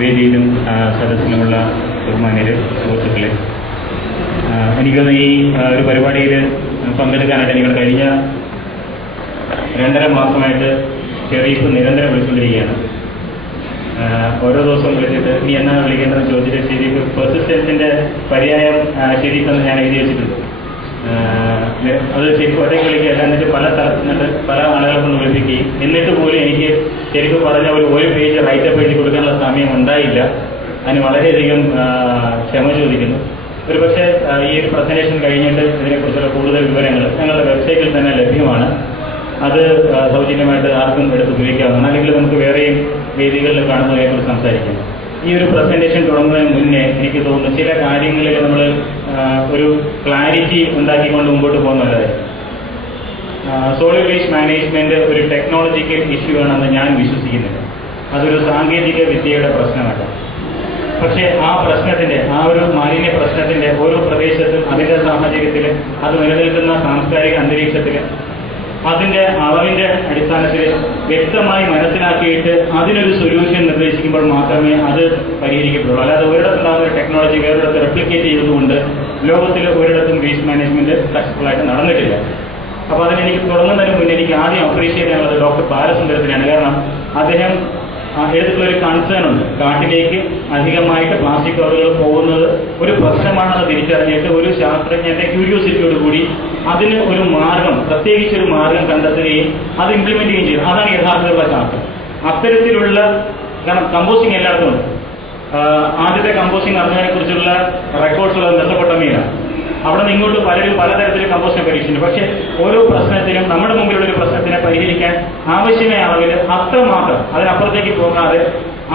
വേദിയിലും സദസ്സിലുമുള്ള ബഹുമാന്യരെ, സുഹൃത്തുക്കളെ, എനിക്കൊന്ന് ഈ ഒരു പരിപാടിയിൽ പങ്കെടുക്കാനായിട്ട് നിങ്ങൾ കഴിഞ്ഞ 2.5 മാസമായിട്ട് ഷെരീഫ് നിരന്തരം വിളിച്ചുകൊണ്ടിരിക്കുകയാണ്. ഓരോ ദിവസവും വിളിച്ചിട്ട് നീ എന്നാണ് വിളിക്കേണ്ടതെന്ന് ചോദിച്ചിട്ട് ഷെരീഫ് പെർസിസ്റ്റൻസിൻ്റെ പര്യായം ഷെരീഫ് എന്ന് ഞാൻ എഴുതി വെച്ചിട്ടുണ്ട്. അത് ശരിക്കും ഒറ്റയ്ക്ക് വിളിക്കുകയല്ല, എന്നിട്ട് പല സ്ഥലത്ത് നിന്നിട്ട് പല ആളുകൾക്കൊന്ന് വിളിപ്പിക്കുകയും എന്നിട്ട് പോലും എനിക്ക് ശരിക്കും പറഞ്ഞ ഒരു പേജ് റൈറ്റപ്പ് എഴുതി കൊടുക്കാനുള്ള സമയം ഉണ്ടായില്ല. അതിന് വളരെയധികം ക്ഷമ ചോദിക്കുന്നു. ഒരു പക്ഷേ ഈ ഒരു പ്രസന്റേഷൻ കഴിഞ്ഞിട്ട് ഇതിനെക്കുറിച്ചുള്ള കൂടുതൽ വിവരങ്ങൾ ഞങ്ങളുടെ വെബ്സൈറ്റിൽ തന്നെ ലഭ്യമാണ്. അത് സൗജന്യമായിട്ട് ആർക്കും എടുത്ത് ഉപയോഗിക്കാവുന്നതാണ്. അല്ലെങ്കിൽ നമുക്ക് വേറെയും വേദികളിൽ കാണുന്നതിനെക്കുറിച്ച് സംസാരിക്കാം. ഈ ഒരു പ്രസന്റേഷൻ തുടങ്ങുന്നതിന് മുന്നേ എനിക്ക് തോന്നുന്നു ചില കാര്യങ്ങളിൽ നമ്മൾ ഒരു ക്ലാരിറ്റി ഉണ്ടാക്കിക്കൊണ്ട് മുമ്പോട്ട് പോകുന്നത് സോളിഡ് വേസ്റ്റ് മാനേജ്മെന്റ് ഒരു ടെക്നോളജിക്കൽ ഇഷ്യൂ ആണെന്ന് ഞാൻ വിശ്വസിക്കുന്നില്ല. അതൊരു സാങ്കേതിക വിദ്യയുടെ പ്രശ്നമല്ല. പക്ഷേ ആ പ്രശ്നത്തിന്റെ, ആ ഒരു മാലിന്യ പ്രശ്നത്തിന്റെ ഓരോ പ്രദേശത്തും അതിന്റെ സാഹചര്യത്തിൽ അത് നിലനിൽക്കുന്ന സാംസ്കാരിക അന്തരീക്ഷത്തിൽ അതിന്റെ അളവിന്റെ അടിസ്ഥാനത്തിൽ വ്യക്തമായി മനസ്സിലാക്കിയിട്ട് അതിനൊരു സൊല്യൂഷൻ നിർദ്ദേശിക്കുമ്പോൾ മാത്രമേ അത് പരിഹരിക്കപ്പെടുള്ളൂ. അല്ലാതെ ഒരിടത്തുണ്ടാകുന്ന ടെക്നോളജി വേറൊരിടത്ത് റെപ്ലിക്കേറ്റ് ചെയ്തുകൊണ്ട് ലോകത്തിൽ ഒരിടത്തും വേസ്റ്റ് മാനേജ്മെന്റ് സക്സസ്ഫുൾ ആയിട്ട് നടന്നിട്ടില്ല. അപ്പോൾ അതിനെനിക്ക് തുടങ്ങുന്നതിന് മുന്നേ എനിക്ക് ആദ്യം അപ്രീഷിയേറ്റ് ചെയ്യാനുള്ളത് ഡോക്ടർ ബാലസുന്ദരത്തിനാണ്. കാരണം അദ്ദേഹം എടുത്തുള്ളൊരു കൺസേൺ ഉണ്ട്. കാട്ടിലേക്ക് അധികമായിട്ട് പ്ലാസ്റ്റിക് കവറുകൾ പോകുന്നത് ഒരു പ്രശ്നമാണെന്ന് തിരിച്ചറിഞ്ഞിട്ട് ഒരു ശാസ്ത്രജ്ഞന്റെ ക്യൂരിയോസിറ്റിയോടുകൂടി അതിന് ഒരു മാർഗം, പ്രത്യേകിച്ചൊരു മാർഗം കണ്ടെത്തുകയും അത് ഇംപ്ലിമെന്റ് ചെയ്യുകയും ചെയ്തു. അതാണ് യഥാർത്ഥത്തിലുള്ള ശാസ്ത്രം. അത്തരത്തിലുള്ള, കാരണം കമ്പോസ്റ്റിംഗ് എല്ലായിടത്തും ഉണ്ട്. ആദ്യത്തെ കമ്പോസ്റ്റിംഗ് നടന്നതിനെ കുറിച്ചുള്ള റെക്കോർഡ്സ് ഉള്ളത് മെസൊപ്പൊട്ടേമിയയിലാണ്. അവിടെ നിന്ന് ഇങ്ങോട്ട് പലരും പലതരത്തിൽ കമ്പോസ്റ്റിംഗ് പരീക്ഷിച്ചിട്ടുണ്ട്. പക്ഷേ ഓരോ പ്രശ്നത്തിനും നമ്മുടെ മുമ്പിലുള്ള ഒരു പ്രശ്നത്തിനെ പരിഹരിക്കാൻ ആവശ്യമായ അളവിൽ അത്രമാത്രം അതിനപ്പുറത്തേക്ക് പോകാതെ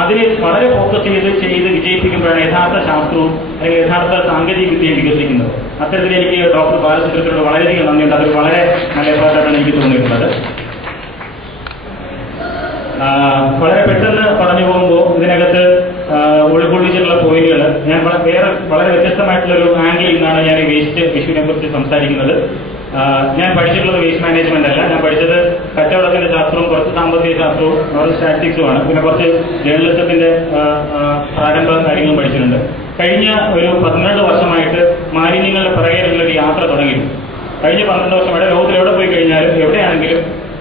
അതിനെ വളരെ ഫോക്കസ് ചെയ്ത് വിജയിപ്പിക്കുമ്പോഴാണ് യഥാർത്ഥ ശാസ്ത്രവും അല്ലെങ്കിൽ യഥാർത്ഥ സാങ്കേതിക വിദ്യയും വികസിക്കുന്നത്. അത്തരത്തിൽ എനിക്ക് ഡോക്ടർ ബാലസുന്ദരത്തിനോട് വളരെയധികം നന്ദിയുണ്ട്. അത് വളരെ നല്ല എഫേർട്ടായിട്ടാണ് എനിക്ക് തോന്നിയിട്ടുള്ളത്. വളരെ പെട്ടെന്ന് പറഞ്ഞു പോകുമ്പോൾ ഇതിനകത്ത് ഉൾക്കൊള്ളിച്ചിട്ടുള്ള പോയിന്റുകൾ ഞാൻ വേറെ വളരെ വ്യത്യസ്തമായിട്ടുള്ളൊരു ആംഗിളിൽ നിന്നാണ് ഞാൻ ഈ വേസ്റ്റ് ഇഷ്യൂവിനെ കുറിച്ച് സംസാരിക്കുന്നത്. ഞാൻ പഠിച്ചിട്ടുള്ളത് വേസ്റ്റ് മാനേജ്മെന്റ് അല്ല. ഞാൻ പഠിച്ചത് കച്ചവടത്തിന്റെ ശാസ്ത്രവും കുറച്ച് സാമ്പത്തിക ശാസ്ത്രവും സ്റ്റാറ്റിസ്റ്റിക്സുമാണ്. പിന്നെ കുറച്ച് ജേർണലിസത്തിന്റെ പ്രാരംഭ കാര്യങ്ങളും പഠിച്ചിട്ടുണ്ട്. കഴിഞ്ഞ ഒരു 12 വർഷമായിട്ട് മാലിന്യങ്ങളുടെ പിറകെയുള്ളൊരു യാത്ര തുടങ്ങിയിരുന്നു. കഴിഞ്ഞ 12 വർഷമായിട്ട് ലോകത്തിൽ എവിടെ പോയി കഴിഞ്ഞാലും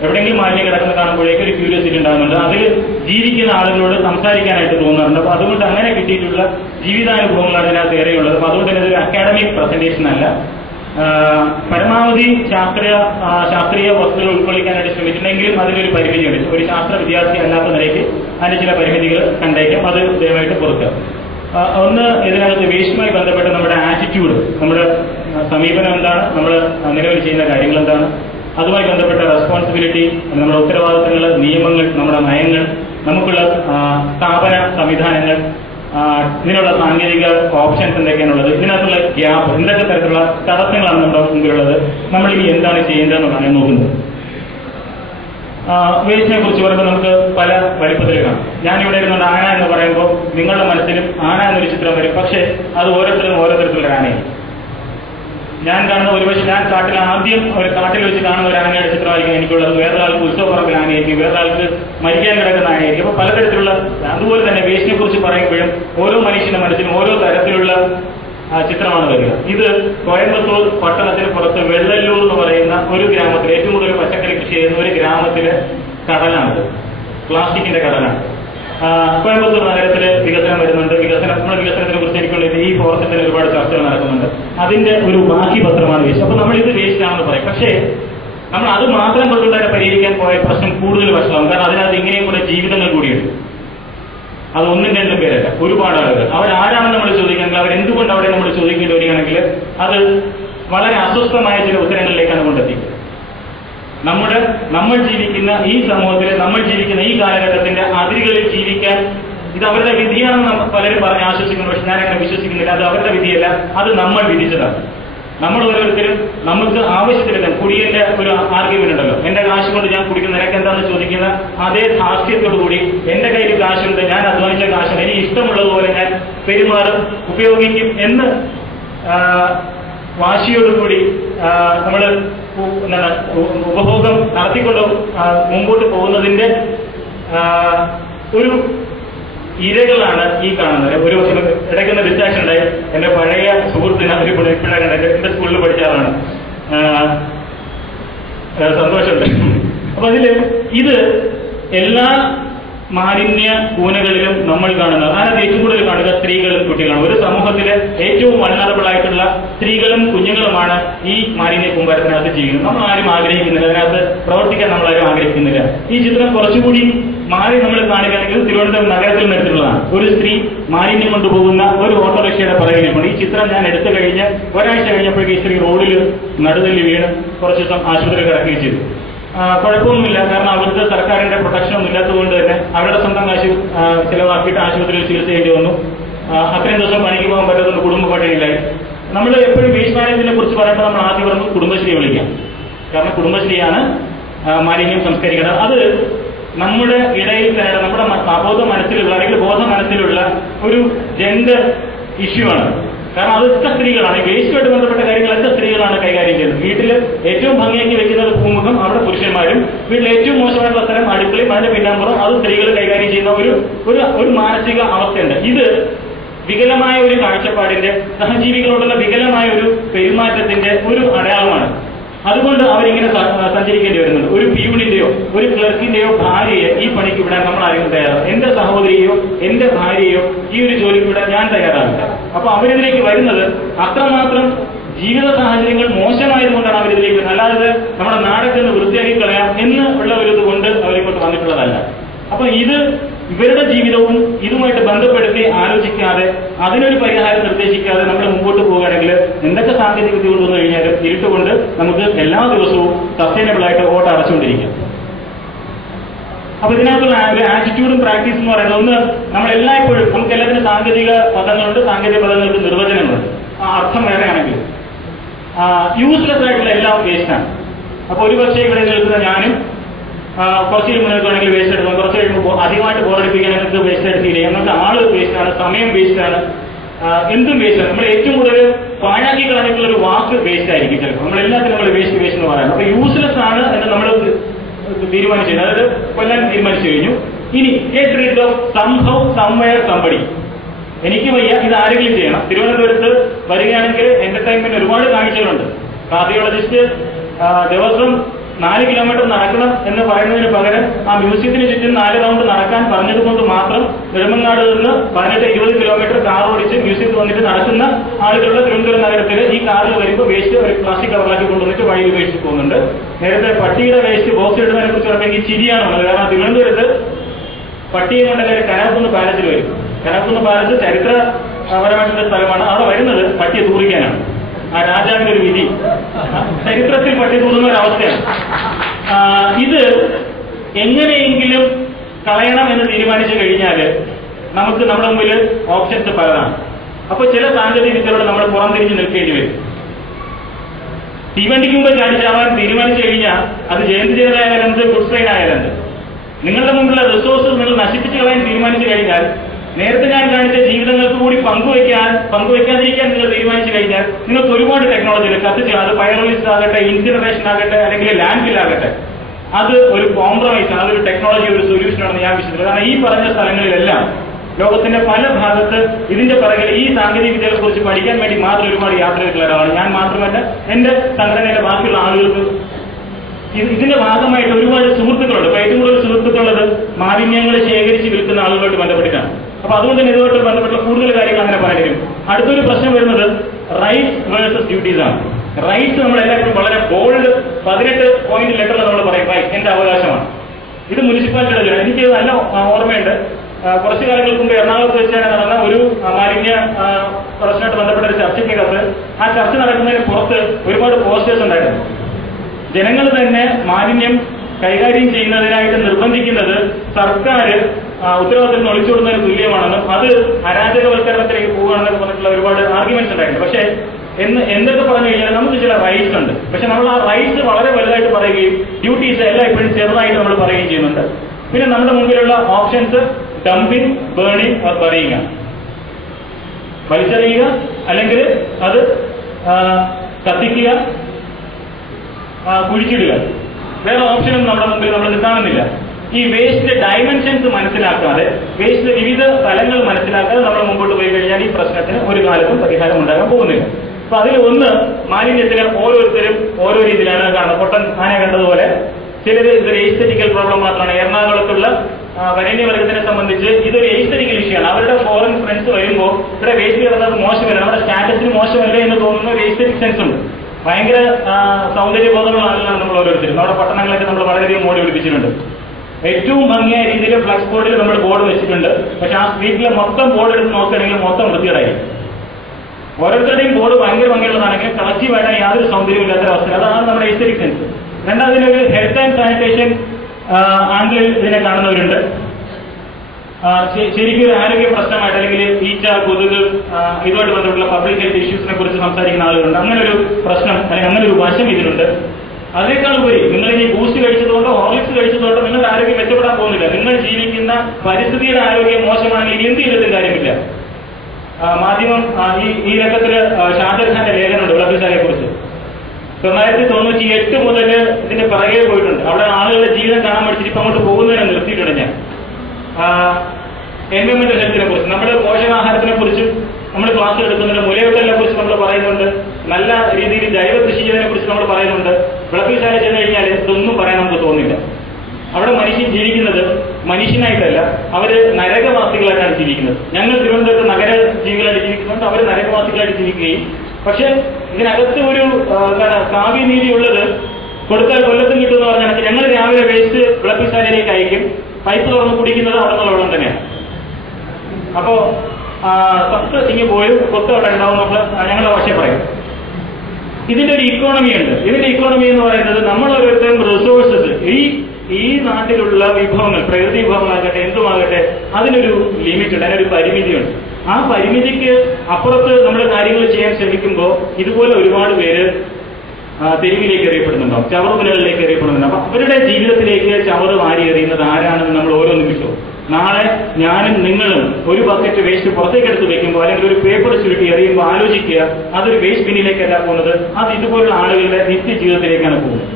എവിടെയെങ്കിലും മാലിന്യം കിടക്കുന്ന കാണുമ്പോഴേക്കും ഒരു ക്യൂരിയോസിറ്റി ഉണ്ടാകുന്നുണ്ട്. അതിൽ ജീവിക്കുന്ന ആളുകളോട് സംസാരിക്കാനായിട്ട് തോന്നാറുണ്ട്. അപ്പോൾ അതുകൊണ്ട് അങ്ങനെ കിട്ടിയിട്ടുള്ള ജീവിതാനുഭവങ്ങളാണ് ഇതിനകത്ത് ഏറെയുള്ളത്. അപ്പോൾ അതുകൊണ്ട് തന്നെ ഇതൊരു അക്കാഡമിക് പ്രസന്റേഷൻ അല്ല. പരമാവധി ശാസ്ത്രീയ വസ്തുക്കൾ ഉൾക്കൊള്ളിക്കാനായിട്ട് ശ്രമിച്ചിട്ടുണ്ടെങ്കിലും അതിനൊരു പരിമിതിയുണ്ട്. ഒരു ശാസ്ത്ര വിദ്യാർത്ഥി അല്ലാത്ത നിലയ്ക്ക് അതിന് ചില പരിമിതികൾ കണ്ടേക്കാം. അത് ദയവായിട്ട് പുറത്തുക. ഒന്ന്, ഇതിനകത്ത് വേസ്റ്റുമായി ബന്ധപ്പെട്ട് നമ്മുടെ ആറ്റിറ്റ്യൂഡ്, നമ്മുടെ സമീപനം എന്താണ്, നമ്മൾ നിലവിൽ ചെയ്യുന്ന കാര്യങ്ങൾ എന്താണ്, അതുമായി ബന്ധപ്പെട്ട റെസ്പോൺസിബിലിറ്റി, നമ്മുടെ ഉത്തരവാദിത്തങ്ങൾ, നിയമങ്ങൾ, നമ്മുടെ നയങ്ങൾ, നമുക്കുള്ള സ്ഥാപന സംവിധാനങ്ങൾ, ഇതിനുള്ള സാങ്കേതിക ഓപ്ഷൻസ് എന്തൊക്കെയാണുള്ളത്, ഇതിനകത്തുള്ള ഗ്യാപ്പ്, എന്തൊക്കെ തരത്തിലുള്ള തടസ്സങ്ങളാണ് നമ്മുടെ മുമ്പിലുള്ളത്, നമ്മൾ ഇനി എന്താണ് ചെയ്യേണ്ടതെന്നാണ് ഞാൻ നോക്കുന്നത്. വേസ്റ്റിനെ കുറിച്ച് പറയുമ്പോൾ നമുക്ക് പല വലിപ്പത്തിൽ കാണാം. ഞാനിവിടെ ഇരുന്നുകൊണ്ട് ആന എന്ന് പറയുമ്പോൾ നിങ്ങളുടെ മനസ്സിലും ആന എന്നൊരു ചിത്രം വരും. പക്ഷേ അത് ഓരോരുത്തരും ഓരോ തരത്തിലുള്ള ആനയാണ്. ഞാൻ കാണുന്ന ഒരുപക്ഷെ ഞാൻ ആദ്യം ഒരു കാട്ടിൽ വെച്ച് കാണുന്ന ഒരു ആനയുടെ ചിത്രമായിരിക്കും എനിക്കുള്ളത്. വേറൊരാൾക്ക് ഉത്സവപ്പറമ്പിൽ ആനയായിരിക്കും, വേറൊരാൾക്ക് മരിക്കാൻ കിടക്കുന്ന ആനയായിരിക്കും. അപ്പോൾ പലതരത്തിലുള്ള, അതുപോലെ തന്നെ വേസ്റ്റിനെ കുറിച്ച് പറയുമ്പോഴും ഓരോ മനുഷ്യന്റെ മനസ്സിലും ഓരോ തരത്തിലുള്ള ചിത്രമാണ് വരിക. ഇത് കോയമ്പത്തൂർ പട്ടണത്തിന് പുറത്ത് വെള്ളല്ലൂർ എന്ന് പറയുന്ന ഒരു ഗ്രാമത്തിൽ ഏറ്റവും കൂടുതൽ പച്ചക്കറി കൃഷി ചെയ്യുന്ന ഒരു ഗ്രാമത്തിലെ കടലാണ്, പ്ലാസ്റ്റിക്കിന്റെ കടലാണ്. കോയമ്പത്തൂർ നഗരത്തില് വികസനം വരുന്നുണ്ട്. നമ്മുടെ വികസനത്തിനെ കുറിച്ച് എനിക്കുള്ള ഈ ഫോറത്തിൽ ഒരുപാട് ചർച്ചകൾ നടക്കുന്നുണ്ട്. അതിന്റെ ഒരു ബാക്കി പത്രമാണ് വേസ്റ്റ്. അപ്പൊ നമ്മൾ ഇത് വേസ്റ്റ് ആണെന്ന് പറയും. പക്ഷേ നമ്മൾ അത് മാത്രം കൊണ്ടുണ്ടായ പരിഹരിക്കാൻ പോയ പ്രശ്നം കൂടുതൽ വഷളാവും. കാരണം അതിനകത്ത് ഇങ്ങനെയും കൂടെ ജീവിതങ്ങൾ കൂടിയുണ്ട്. അത് 1-2 പേരല്ല, ഒരുപാട് ആളുകൾ. അവരാരാണെന്ന് നമ്മൾ ചോദിക്കണമെങ്കിൽ, അവരെന്തുകൊണ്ട് അവിടെ നമ്മൾ ചോദിക്കേണ്ടി വരികയാണെങ്കിൽ അത് വളരെ അസ്വസ്ഥമായ ചില ഉത്തരങ്ങളിലേക്കാണ് കൊണ്ടെത്തിക്കുന്നത്. നമ്മൾ ജീവിക്കുന്ന ഈ സമൂഹത്തിൽ, നമ്മൾ ജീവിക്കുന്ന ഈ കാലഘട്ടത്തിന്റെ അതിരുകളിൽ ജീവിക്കാൻ ഇത് അവരുടെ വിധിയാണെന്ന് പലരും പറഞ്ഞ് ആശ്വസിക്കുന്നു. പക്ഷെ ഞാൻ അങ്ങനെ വിശ്വസിക്കുന്നില്ല. അത് അവരുടെ വിധിയല്ല, അത് നമ്മൾ വിധിച്ചതാണ്. നമ്മൾ ഓരോരുത്തരും നമുക്ക് ആവശ്യത്തിലെത്താൻ, കുടിയന്റെ ഒരു ആർഗ്യുമെന്റ് ഉണ്ടല്ലോ, എന്റെ കാശ് കൊണ്ട് ഞാൻ കുടിക്കുന്ന, നിനക്ക് എന്താണെന്ന് ചോദിക്കുന്ന അതേ ധാർഷ്ട്യത്തോടുകൂടി എന്റെ കയ്യിൽ കാശുണ്ട്, ഞാൻ അധ്വാനിച്ച കാശുണ്ട്, എനിക്ക് ഇഷ്ടമുള്ളതുപോലെ ഞാൻ പെരുമാറും, ഉപയോഗിക്കും എന്ന് വാശിയോടുകൂടി നമ്മൾ ഉപഭോഗം നടത്തിക്കൊണ്ട് മുമ്പോട്ട് പോകുന്നതിന്റെ ഒരു ഇരകളാണ് ഈ കാണുന്നത്. ഒരു ഇടയ്ക്കുന്ന ഡിസ്ട്രാക്ഷൻ ഉണ്ടായി. എന്റെ പഴയ സുഹൃത്തിന് ഒരു ഇപ്പോഴാണ് എന്റെ സ്കൂളിൽ പഠിച്ചാലാണ്, സന്തോഷമുണ്ട്. അപ്പൊ അതില് ഇത് എല്ലാ മാലിന്യ കൂനകളിലും നമ്മൾ കാണുന്നത്, അതിനകത്ത് ഏറ്റവും കൂടുതൽ കാണുക സ്ത്രീകളും കുട്ടികളാണ്. ഒരു സമൂഹത്തിലെ ഏറ്റവും വൾനറബിൾ ആയിട്ടുള്ള സ്ത്രീകളും കുഞ്ഞുങ്ങളുമാണ് ഈ മാലിന്യ കൂമ്പാരത്തിനകത്ത് ജീവിക്കുന്നത്. നമ്മൾ ആരും ആഗ്രഹിക്കുന്നില്ല, അതിനകത്ത് പ്രവർത്തിക്കാൻ നമ്മളാരും ആഗ്രഹിക്കുന്നില്ല. ഈ ചിത്രം കുറച്ചുകൂടി മാറി നമ്മൾ കാണുകയാണെങ്കിൽ തിരുവനന്തപുരം നഗരത്തിൽ നിന്നെടുത്തുള്ളതാണ്. ഒരു സ്ത്രീ മാലിന്യം കൊണ്ടുപോകുന്ന ഒരു ഓട്ടോറിക്ഷയുടെ പുറകിലുണ്ട്. ഈ ചിത്രം ഞാൻ എടുത്തു കഴിഞ്ഞ് ഒരാഴ്ച കഴിഞ്ഞപ്പോഴേക്ക് ഈ സ്ത്രീ റോഡിൽ നടുതല്ലി വീണ് കുറച്ച് ദിവസം ആശുപത്രിയിൽ കിടക്കുകയും ചെയ്തു. കുഴപ്പമൊന്നുമില്ല, കാരണം അവർക്ക് സർക്കാരിന്റെ പ്രൊട്ടക്ഷൻ ഒന്നും ഇല്ലാത്തതുകൊണ്ട് തന്നെ അവരുടെ സ്വന്തം കാശ് ചിലവാക്കിയിട്ട് ആശുപത്രിയിൽ ചികിത്സ ചെയ്യേണ്ടി വന്നു. അത്രയും ദിവസം പണിക്ക് പോകാൻ പറ്റാത്തതുകൊണ്ട് കുടുംബ പട്ടിണിയിലായി. നമ്മൾ എപ്പോഴും വേസ്റ്റ് മാനേജ്മെന്റിനെ കുറിച്ച് പറയുമ്പോൾ നമ്മൾ ആദ്യം പറഞ്ഞു കുടുംബശ്രീയെ വിളിക്കാം. കാരണം കുടുംബശ്രീയാണ് മാലിന്യം സംസ്കരിക്കുന്നത്. അത് നമ്മുടെ ഇടയിൽ തന്നെ നമ്മുടെ അബോധ മനസ്സിലുള്ള അല്ലെങ്കിൽ ബോധ മനസ്സിലുള്ള ഒരു ജെൻഡർ ഇഷ്യൂ ആണ്. കാരണം അതൊക്കെ സ്ത്രീകളാണ്. വേസ്റ്റുമായിട്ട് ബന്ധപ്പെട്ട കാര്യങ്ങളൊക്കെ സ്ത്രീകളാണ് കൈകാര്യം ചെയ്യുന്നത്. വീട്ടിൽ ഏറ്റവും ഭംഗിയാക്കി വെക്കുന്നത് പൂമുഖം, അവിടെ പുരുഷന്മാരും. വീട്ടിൽ ഏറ്റവും മോശമായിട്ടുള്ള സ്ഥലം അടുക്കളയും അതിന്റെ പിന്നാമ്പുറം, അത് സ്ത്രീകൾ കൈകാര്യം ചെയ്യുന്ന ഒരു മാനസിക അവസ്ഥയുണ്ട്. ഇത് വികലമായ ഒരു കാഴ്ചപ്പാടിന്റെ, സഹജീവികളോടുള്ള വികലമായ ഒരു പെരുമാറ്റത്തിന്റെ ഒരു അടയാളമാണ്. അതുകൊണ്ട് അവരിങ്ങനെ സഞ്ചരിക്കേണ്ടി വരുന്നുണ്ട്. ഒരു പ്യൂണിന്റെയോ ഒരു ക്ലർക്കിന്റെയോ ഭാര്യയെ ഈ പണിക്ക് വിടാൻ നമ്മൾ ആരും തയ്യാറാണ്. എന്റെ സഹോദരിയെയോ എന്റെ ഭാര്യയെയോ ഈ ഒരു ജോലിക്ക് വിടാൻ ഞാൻ തയ്യാറാവില്ല. അപ്പൊ അവരിതിലേക്ക് വരുന്നത് അത്രമാത്രം ജീവിത സാഹചര്യങ്ങൾ മോശമായതുകൊണ്ടാണ് അവരിതിലേക്ക് വരുന്നത്. അല്ലാതെ നമ്മുടെ നാടൊക്കെ ഒന്ന് വൃത്തിയാക്കി കളയാം എന്ന് ഉള്ള ഒരു ഇത് കൊണ്ട് അവരിങ്ങോട്ട് വന്നിട്ടുള്ളതല്ല. അപ്പൊ ഇത് ഇവരുടെ ജീവിതവും ഇതുമായിട്ട് ബന്ധപ്പെടുത്തി ആലോചിക്കാതെ അതിനൊരു പരിഹാരം നിർദ്ദേശിക്കാതെ നമ്മൾ മുമ്പോട്ട് പോകുകയാണെങ്കിൽ എന്തൊക്കെ സാങ്കേതിക വിദ്യ കൊണ്ടുവന്നു കഴിഞ്ഞാലും ഇരുട്ടുകൊണ്ട് നമുക്ക് എല്ലാ ദിവസവും സസ്റ്റൈനബിൾ ആയിട്ട് ഓട്ടം അടച്ചുകൊണ്ടിരിക്കാം. അപ്പൊ ഇതിനകത്തുള്ള ഒരു ആറ്റിറ്റ്യൂഡും പ്രാക്ടീസും എന്ന് പറയുന്നത്, ഒന്ന് നമ്മളെല്ലായ്പ്പോഴും നമുക്ക് എല്ലാത്തിനും സാങ്കേതിക പദങ്ങളുണ്ട്, സാങ്കേതിക പദങ്ങൾക്ക് നിർവചനങ്ങളുണ്ട്, അർത്ഥം വേറെയാണെങ്കിൽ യൂസ്ലെസ് ആയിട്ടുള്ള എല്ലാം വേസ്റ്റാണ്. അപ്പൊ ഒരുപക്ഷെ ഇവിടെ നിൽക്കുന്ന ഞാനും കുറച്ച് മുന്നോട്ട് വേണമെങ്കിൽ വേസ്റ്റ് എടുക്കാം, കുറച്ച് കഴിയുമ്പോൾ അധികമായിട്ട് ബോറടിപ്പിക്കാൻ നിങ്ങൾക്ക് വേസ്റ്റ് ആയിട്ട് ഫീൽ ചെയ്യാം. നമുക്ക് ആള് വേസ്റ്റാണ്, സമയം വേസ്റ്റാണ്, എന്തും വേസ്റ്റാണ്. നമ്മൾ ഏറ്റവും കൂടുതൽ പാഴാക്കി കളഞ്ഞിട്ടുള്ള ഒരു വാക്ക് വേസ്റ്റ് ആയിരിക്കും. ചിലപ്പോൾ നമ്മളെല്ലാത്തിനും നമ്മൾ വേസ്റ്റ് വേസ്റ്റ് എന്ന് പറയാം. അപ്പൊ യൂസ്ലെസ് ആണ് എന്ന് നമ്മൾ തീരുമാനിച്ചു, അതായത് കൊല്ലാൻ തീരുമാനിച്ചു കഴിഞ്ഞു. ഇനി get read of somehow somewhere somebody. എനിക്ക് വയ്യ, ഇത് ആരെങ്കിലും ചെയ്യണം. തിരുവനന്തപുരത്ത് വരികയാണെങ്കിൽ എന്റർടൈൻമെന്റ് ഒരുപാട് കാഴ്ചകളുണ്ട്. കാർഡിയോളജിസ്റ്റ് ദിവസം 4 കിലോമീറ്റർ നടക്കണം എന്ന് പറയുന്നതിന് പകരം ആ മ്യൂസിയത്തിന് ചുറ്റും 4 റൗണ്ട് നടക്കാൻ പറഞ്ഞതുകൊണ്ട് മാത്രം നെടുമങ്ങാട് നിന്ന് 18-20 കിലോമീറ്റർ കാർ ഓടിച്ച് മ്യൂസിയത്തിൽ വന്നിട്ട് നടക്കുന്ന ആളുകളുടെ തിരുവനന്തപുരം നഗരത്തിൽ ഈ കാറിൽ വരുമ്പോൾ വേസ്റ്റ് ഒരു പ്ലാസ്റ്റിക് കവറിലാക്കി കൊണ്ടുവന്നിട്ട് വഴിയിൽ ഉപേക്ഷിച്ച് പോകുന്നുണ്ട്. നേരത്തെ പട്ടിയുടെ വേസ്റ്റ് ബോക്സ് ഇടുന്നതിനെ കുറിച്ച് പറയുമ്പോൾ ഈ ചിരിയാണുള്ളത്. കാരണം തിരുവനന്തപുരത്ത് പട്ടിയെ കൊണ്ടല്ലേ കനാക്കുന്ന് പാലത്തിൽ വരും. കനാക്കുന്ന് പാലത്ത് ചരിത്രപരമായിട്ടുള്ള സ്ഥലമാണ്. അവിടെ വരുന്നത് പട്ടിയെ തൂറിക്കാനാണ്. ആ രാജാവിന്റെ ഒരു വിധി ചരിത്രത്തിൽ പട്ടി തൂറുന്ന ഒരവസ്ഥയാണ്. ഇത് എങ്ങനെയെങ്കിലും കളയണം എന്ന് തീരുമാനിച്ചു കഴിഞ്ഞാൽ നമുക്ക് നമ്മുടെ മുമ്പിൽ ഓപ്ഷൻസ് പലതാണ്. അപ്പൊ ചില സാങ്കേതിക വിദ്യകളോട് നമ്മൾ പുറംതിരിഞ്ഞ് നിൽക്കേണ്ടി വരും. തീവണ്ടിക്ക് മുമ്പ് ചാടിച്ചാവാൻ തീരുമാനിച്ചു കഴിഞ്ഞാൽ അത് ജയന്തി ജയനായാലും എന്ത്, ഗുഡ് ട്രെയിൻ ആയാലും എന്ത്, നിങ്ങളുടെ മുമ്പിലുള്ള റിസോഴ്സസ് നിങ്ങൾ നശിപ്പിച്ചു കളയാൻ തീരുമാനിച്ചു കഴിഞ്ഞാൽ, നേരത്തെ ഞാൻ കാണിച്ച ജീവിതങ്ങൾക്ക് കൂടി പങ്കുവയ്ക്കാതിരിക്കാൻ നിങ്ങൾ തീരുമാനിച്ചു കഴിഞ്ഞാൽ നിങ്ങൾക്ക് ഒരുപാട് ടെക്നോളജികൾ കത്തിച്ച്, അത് പൈറോളിസ് ആകട്ടെ, ഇൻസിനറേഷൻ ആകട്ടെ, അല്ലെങ്കിൽ ലാൻഡ് ഫിൽ ആകട്ടെ, അത് ഒരു കോംപ്രമൈസ് ആണ്, അതൊരു ടെക്നോളജി, ഒരു സൊല്യൂഷനാണെന്ന് ഞാൻ വിശ്വസിക്കുന്നത്. കാരണം ഈ പറഞ്ഞ സ്ഥലങ്ങളിലെല്ലാം ലോകത്തിന്റെ പല ഭാഗത്ത് ഇതിന്റെ പിറകിൽ ഈ സാങ്കേതിക വിദ്യകളെ കുറിച്ച് പഠിക്കാൻ വേണ്ടി മാത്രം ഒരുപാട് യാത്രകളുള്ള ഒരാളാണ് ഞാൻ. മാത്രമല്ല എന്റെ സംഘടനയിലെ ബാക്കിയുള്ള ആളുകൾക്ക് ഇതിന്റെ ഭാഗമായിട്ട് ഒരുപാട് സുഹൃത്തുക്കളുണ്ട്. അപ്പൊ ഏറ്റവും കൂടുതൽ സുഹൃത്തുക്കളുള്ളത് മാലിന്യങ്ങൾ ശേഖരിച്ച് വിൽക്കുന്ന ആളുകളോട്ട് ബന്ധപ്പെട്ടിട്ടാണ്. അപ്പൊ അതുകൊണ്ട് തന്നെ ഇതുമായിട്ട് ബന്ധപ്പെട്ട കൂടുതൽ കാര്യങ്ങൾ അങ്ങനെ പറയേണ്ടി വരും. അടുത്തൊരു പ്രശ്നം വരുന്നത് റൈറ്റ്സ് വേഴ്സസ് ഡ്യൂട്ടീസ് ആണ്. റൈറ്റ്സ് നമ്മളെല്ലാവരും വളരെ ബോൾഡ് 18 പോയിന്റ് ലെറ്ററിൽ നമ്മൾ പറയും റൈറ്റ് എന്റെ അവകാശമാണ്. ഇത് മുനിസിപ്പാലിറ്റിയുടെ എനിക്ക് നല്ല ഓർമ്മയുണ്ട്. കുറച്ചു കാലങ്ങൾക്ക് മുമ്പ് എറണാകുളത്ത് വെച്ചാണ് നടന്ന ഒരു മാലിന്യ പ്രശ്നമായിട്ട് ബന്ധപ്പെട്ട ഒരു ചർച്ചയ്ക്കകത്ത് ആ ചർച്ച നടക്കുന്നതിന് പുറത്ത് ഒരുപാട് പോസ്റ്റേഴ്സ് ഉണ്ടായിരുന്നു. ജനങ്ങൾ തന്നെ മാലിന്യം കൈകാര്യം ചെയ്യുന്നതിനായിട്ട് നിർബന്ധിക്കുന്നത് സർക്കാർ ഉത്തരവാദിത്തം ഒളിച്ചോടുന്നതിന് തുല്യമാണെന്നും അത് അരാജകവൽക്കരണത്തിലേക്ക് പോകുകയാണെന്നൊക്കെ പറഞ്ഞിട്ടുള്ള ഒരുപാട് ആർഗ്യുമെന്റ്സ് ഉണ്ടായിരുന്നു. പക്ഷേ എന്തൊക്കെ പറഞ്ഞു കഴിഞ്ഞാൽ നമുക്ക് ചില റൈറ്റ്സ് ഉണ്ട്. പക്ഷെ നമ്മൾ ആ റൈറ്റ്സ് വളരെ വലുതായിട്ട് പറയുകയും ഡ്യൂട്ടീസ് എല്ലാം ഇപ്പോഴും ചെറുതായിട്ട് നമ്മൾ പറയുകയും ചെയ്യുന്നുണ്ട്. പിന്നെ നമ്മുടെ മുമ്പിലുള്ള ഓപ്ഷൻസ് ഡംപിങ്, ബേണിംഗ്, ബറിയിങ് ആണ്. വലിച്ചെറിയുക, അല്ലെങ്കിൽ അത് കത്തിക്കുക, കുഴിച്ചിടുക. വേറെ ഓപ്ഷനും നമ്മുടെ മുമ്പിൽ നമ്മൾ കാണുന്നില്ല. ഈ വേസ്റ്റ് ഡയമെൻഷൻസ് മനസ്സിലാക്കാതെ, വേസ്റ്റ് വിവിധ തലങ്ങൾ മനസ്സിലാക്കാതെ നമ്മൾ മുമ്പോട്ട് പോയി കഴിഞ്ഞാൽ ഈ പ്രശ്നത്തിന് ഒരു കാലത്തും പരിഹാരം ഉണ്ടാകാൻ പോകുന്നില്ല. അപ്പൊ അതിൽ ഒന്ന്, മാലിന്യത്തിന് ഓരോരുത്തരും ഓരോ രീതിയിലാണ് കാണുന്നത്. പൊട്ടൻ ആന കണ്ടതുപോലെ ചിലർ ഇതൊരു എസ്തെറ്റിക്കൽ പ്രോബ്ലം മാത്രമാണ്. എറണാകുളത്തുള്ള വരേണ്യവർഗത്തിനെ സംബന്ധിച്ച് ഇതൊരു എസ്തെറ്റിക്കൽ ഇഷ്യൂ ആണ്. അവരുടെ ഫോറിൻ ഫ്രണ്ട്സ് വരുമ്പോൾ ഇവിടെ വേസ്റ്റ് കിടന്നത് മോശമല്ല, നമ്മുടെ സ്റ്റാറ്റസിന് മോശമല്ല എന്ന് തോന്നുന്ന ഒരു എസ്തെറ്റിക് സെൻസ് ഉണ്ട്. ഭയങ്കര സൗന്ദര്യബോധമുള്ള ആളുകളാണ് നമ്മൾ ഓരോരുത്തരും. നമ്മുടെ പട്ടണങ്ങളൊക്കെ നമ്മൾ വളരെയധികം മോടി പിടിപ്പിച്ചിട്ടുണ്ട്. ഏറ്റവും ഭംഗിയായ രീതിയിൽ ഫ്ലക്സ് ബോർഡിൽ നമ്മൾ ബോർഡ് വെച്ചിട്ടുണ്ട്. പക്ഷെ ആ സ്ട്രീറ്റിലെ മൊത്തം ബോർഡ് എടുത്ത് നോക്കുകയാണെങ്കിൽ മൊത്തം വൃത്തികേടായിരിക്കും. ഓരോരുത്തരുടെയും ബോർഡ് ഭയങ്കര ഭംഗിയുള്ളതാണെങ്കിൽ കളക്റ്റീവായിട്ട് യാതൊരു സൗന്ദര്യമില്ലാത്ത അവസ്ഥ. അതാണ് നമ്മുടെ എസ്തെറ്റിക് സെൻസ്. രണ്ടാമതിനൊരു ഹെൽത്ത് ആൻഡ് സാനിറ്റേഷൻ ആംഗിളിൽ ഇതിനെ കാണുന്നവരുണ്ട്. ശരിക്കും ഒരു ആരോഗ്യ പ്രശ്നമായിട്ട് അല്ലെങ്കിൽ ഈച്ച, കൊതുക്, ഇതുമായിട്ട് ബന്ധപ്പെട്ടുള്ള പബ്ലിക് ഹെൽത്ത് ഇഷ്യൂസിനെ കുറിച്ച് സംസാരിക്കുന്ന ആളുകളുണ്ട്. അങ്ങനെ ഒരു പ്രശ്നം അല്ലെങ്കിൽ അങ്ങനെ ഒരു വശം ഇതിലുണ്ട്. അതിനേക്കാൾ ഉപരി നിങ്ങൾ ഇനി ബൂസ്റ്റ് കഴിച്ചതുകൊണ്ടോ ഹോർലിക്സ് കഴിച്ചതുകൊണ്ടോ നിങ്ങളുടെ ആരോഗ്യം മെച്ചപ്പെടാൻ പോകുന്നില്ല. നിങ്ങൾ ജീവിക്കുന്ന പരിസ്ഥിതിയുടെ ആരോഗ്യം മോശമാണെങ്കിൽ എന്ത് ചെയ്തിട്ടും കാര്യമില്ല. മാധ്യമം ഈ രംഗത്തില് ഷാജർ ഖാന്റെ ലേഖനമുണ്ട് വിളപ്പിശാലയെ കുറിച്ച്. 1998 മുതൽ ഇതിന്റെ പിറകെ പോയിട്ടുണ്ട്. അവിടെ ആളുകളുടെ ജീവിതം കാണാൻ പഠിച്ചിട്ട് ഇപ്പം അങ്ങോട്ട് പോകുന്നതിനെ നിർത്തിയിട്ടുണ്ട് ഞാൻ. എൻവയോൺമെന്റൽ ഹെൽത്തിനെ കുറിച്ച്, നമ്മുടെ പോഷകാഹാരത്തിനെ കുറിച്ചും നമ്മൾ ക്ലാസ് എടുക്കുന്നുണ്ട്. മുലയൂട്ടലിനെ കുറിച്ച് നമ്മൾ പറയുന്നുണ്ട്. നല്ല രീതിയിൽ ജൈവ കൃഷി ചെയ്യുന്നതിനെ കുറിച്ച് നമ്മൾ പറയുന്നുണ്ട്. വിളപ്പിശാല ചെന്ന് കഴിഞ്ഞാൽ ഇതൊന്നും പറയാൻ നമുക്ക് തോന്നില്ല. അവിടെ മനുഷ്യൻ ജീവിക്കുന്നത് മനുഷ്യനായിട്ടല്ല, അവര് നരകവാസികളായിട്ടാണ് ജീവിക്കുന്നത്. ഞങ്ങൾ തിരുവനന്തപുരത്ത് നഗര ജീവികളായിട്ട് ജീവിക്കുന്നുണ്ട്, അവർ നരകവാസികളായിട്ട് ജീവിക്കുകയും. പക്ഷെ ഇതിനകത്ത് ഒരു കാവ്യനീതി ഉള്ളത്, കൊടുത്താൽ കൊല്ലത്തും കിട്ടുമെന്ന് പറഞ്ഞാൽ ഞങ്ങൾ രാവിലെ വേസ്റ്റ് വിളപ്പിശാലയിലേക്ക് അയക്കും. പൈപ്പ് തുറന്ന് കുടിക്കുന്നത് അവിടെ നിന്നുള്ള വെള്ളം തന്നെയാണ്. അപ്പോ സത്ത് ഇങ്ങ് പോയും കൊത്ത് അവിടെ ഉണ്ടാവും ഞങ്ങളുടെ ഭാഷ പറയും. ഇതിന്റെ ഒരു ഇക്കോണമി ഉണ്ട്. ഇതിന്റെ ഇക്കോണമി എന്ന് പറയുന്നത് നമ്മൾ ഓരോരുത്തരും റിസോഴ്സസ്, ഈ നാട്ടിലുള്ള വിഭവങ്ങൾ, പ്രകൃതി വിഭവങ്ങളാകട്ടെ എന്തുമാകട്ടെ, അതിനൊരു ലിമിറ്റ് ഉണ്ട്, അതിനൊരു പരിമിതിയുണ്ട്. ആ പരിമിതിക്ക് അപ്പുറത്ത് നമ്മൾ കാര്യങ്ങൾ ചെയ്യാൻ ശ്രമിക്കുമ്പോൾ ഇതുപോലെ ഒരുപാട് പേര് തെരുവിലേക്ക് എറിയപ്പെടുന്നുണ്ടാവും, ചവറുകുലകളിലേക്ക് എറിയപ്പെടുന്നുണ്ടാവും. അപ്പൊ അവരുടെ ജീവിതത്തിലേക്ക് ചവറ് വാരി എറിയുന്നത് ആരാണെന്ന് നമ്മൾ ഓരോ നിമിഷവും, നാളെ ഞാനും നിങ്ങളും ഒരു ബക്കറ്റ് വേസ്റ്റ് പുറത്തേക്കെടുത്ത് വെക്കുമ്പോൾ അല്ലെങ്കിൽ ഒരു പേപ്പർ ചുരുട്ടി എറിയുമ്പോൾ ആലോചിക്കുക, അതൊരു വേസ്റ്റ് ബിന്നിലേക്കല്ല പോകുന്നത്, അത് ഇതുപോലുള്ള ആളുകളുടെ നിത്യജീവിതത്തിലേക്കാണ് പോകുന്നത്.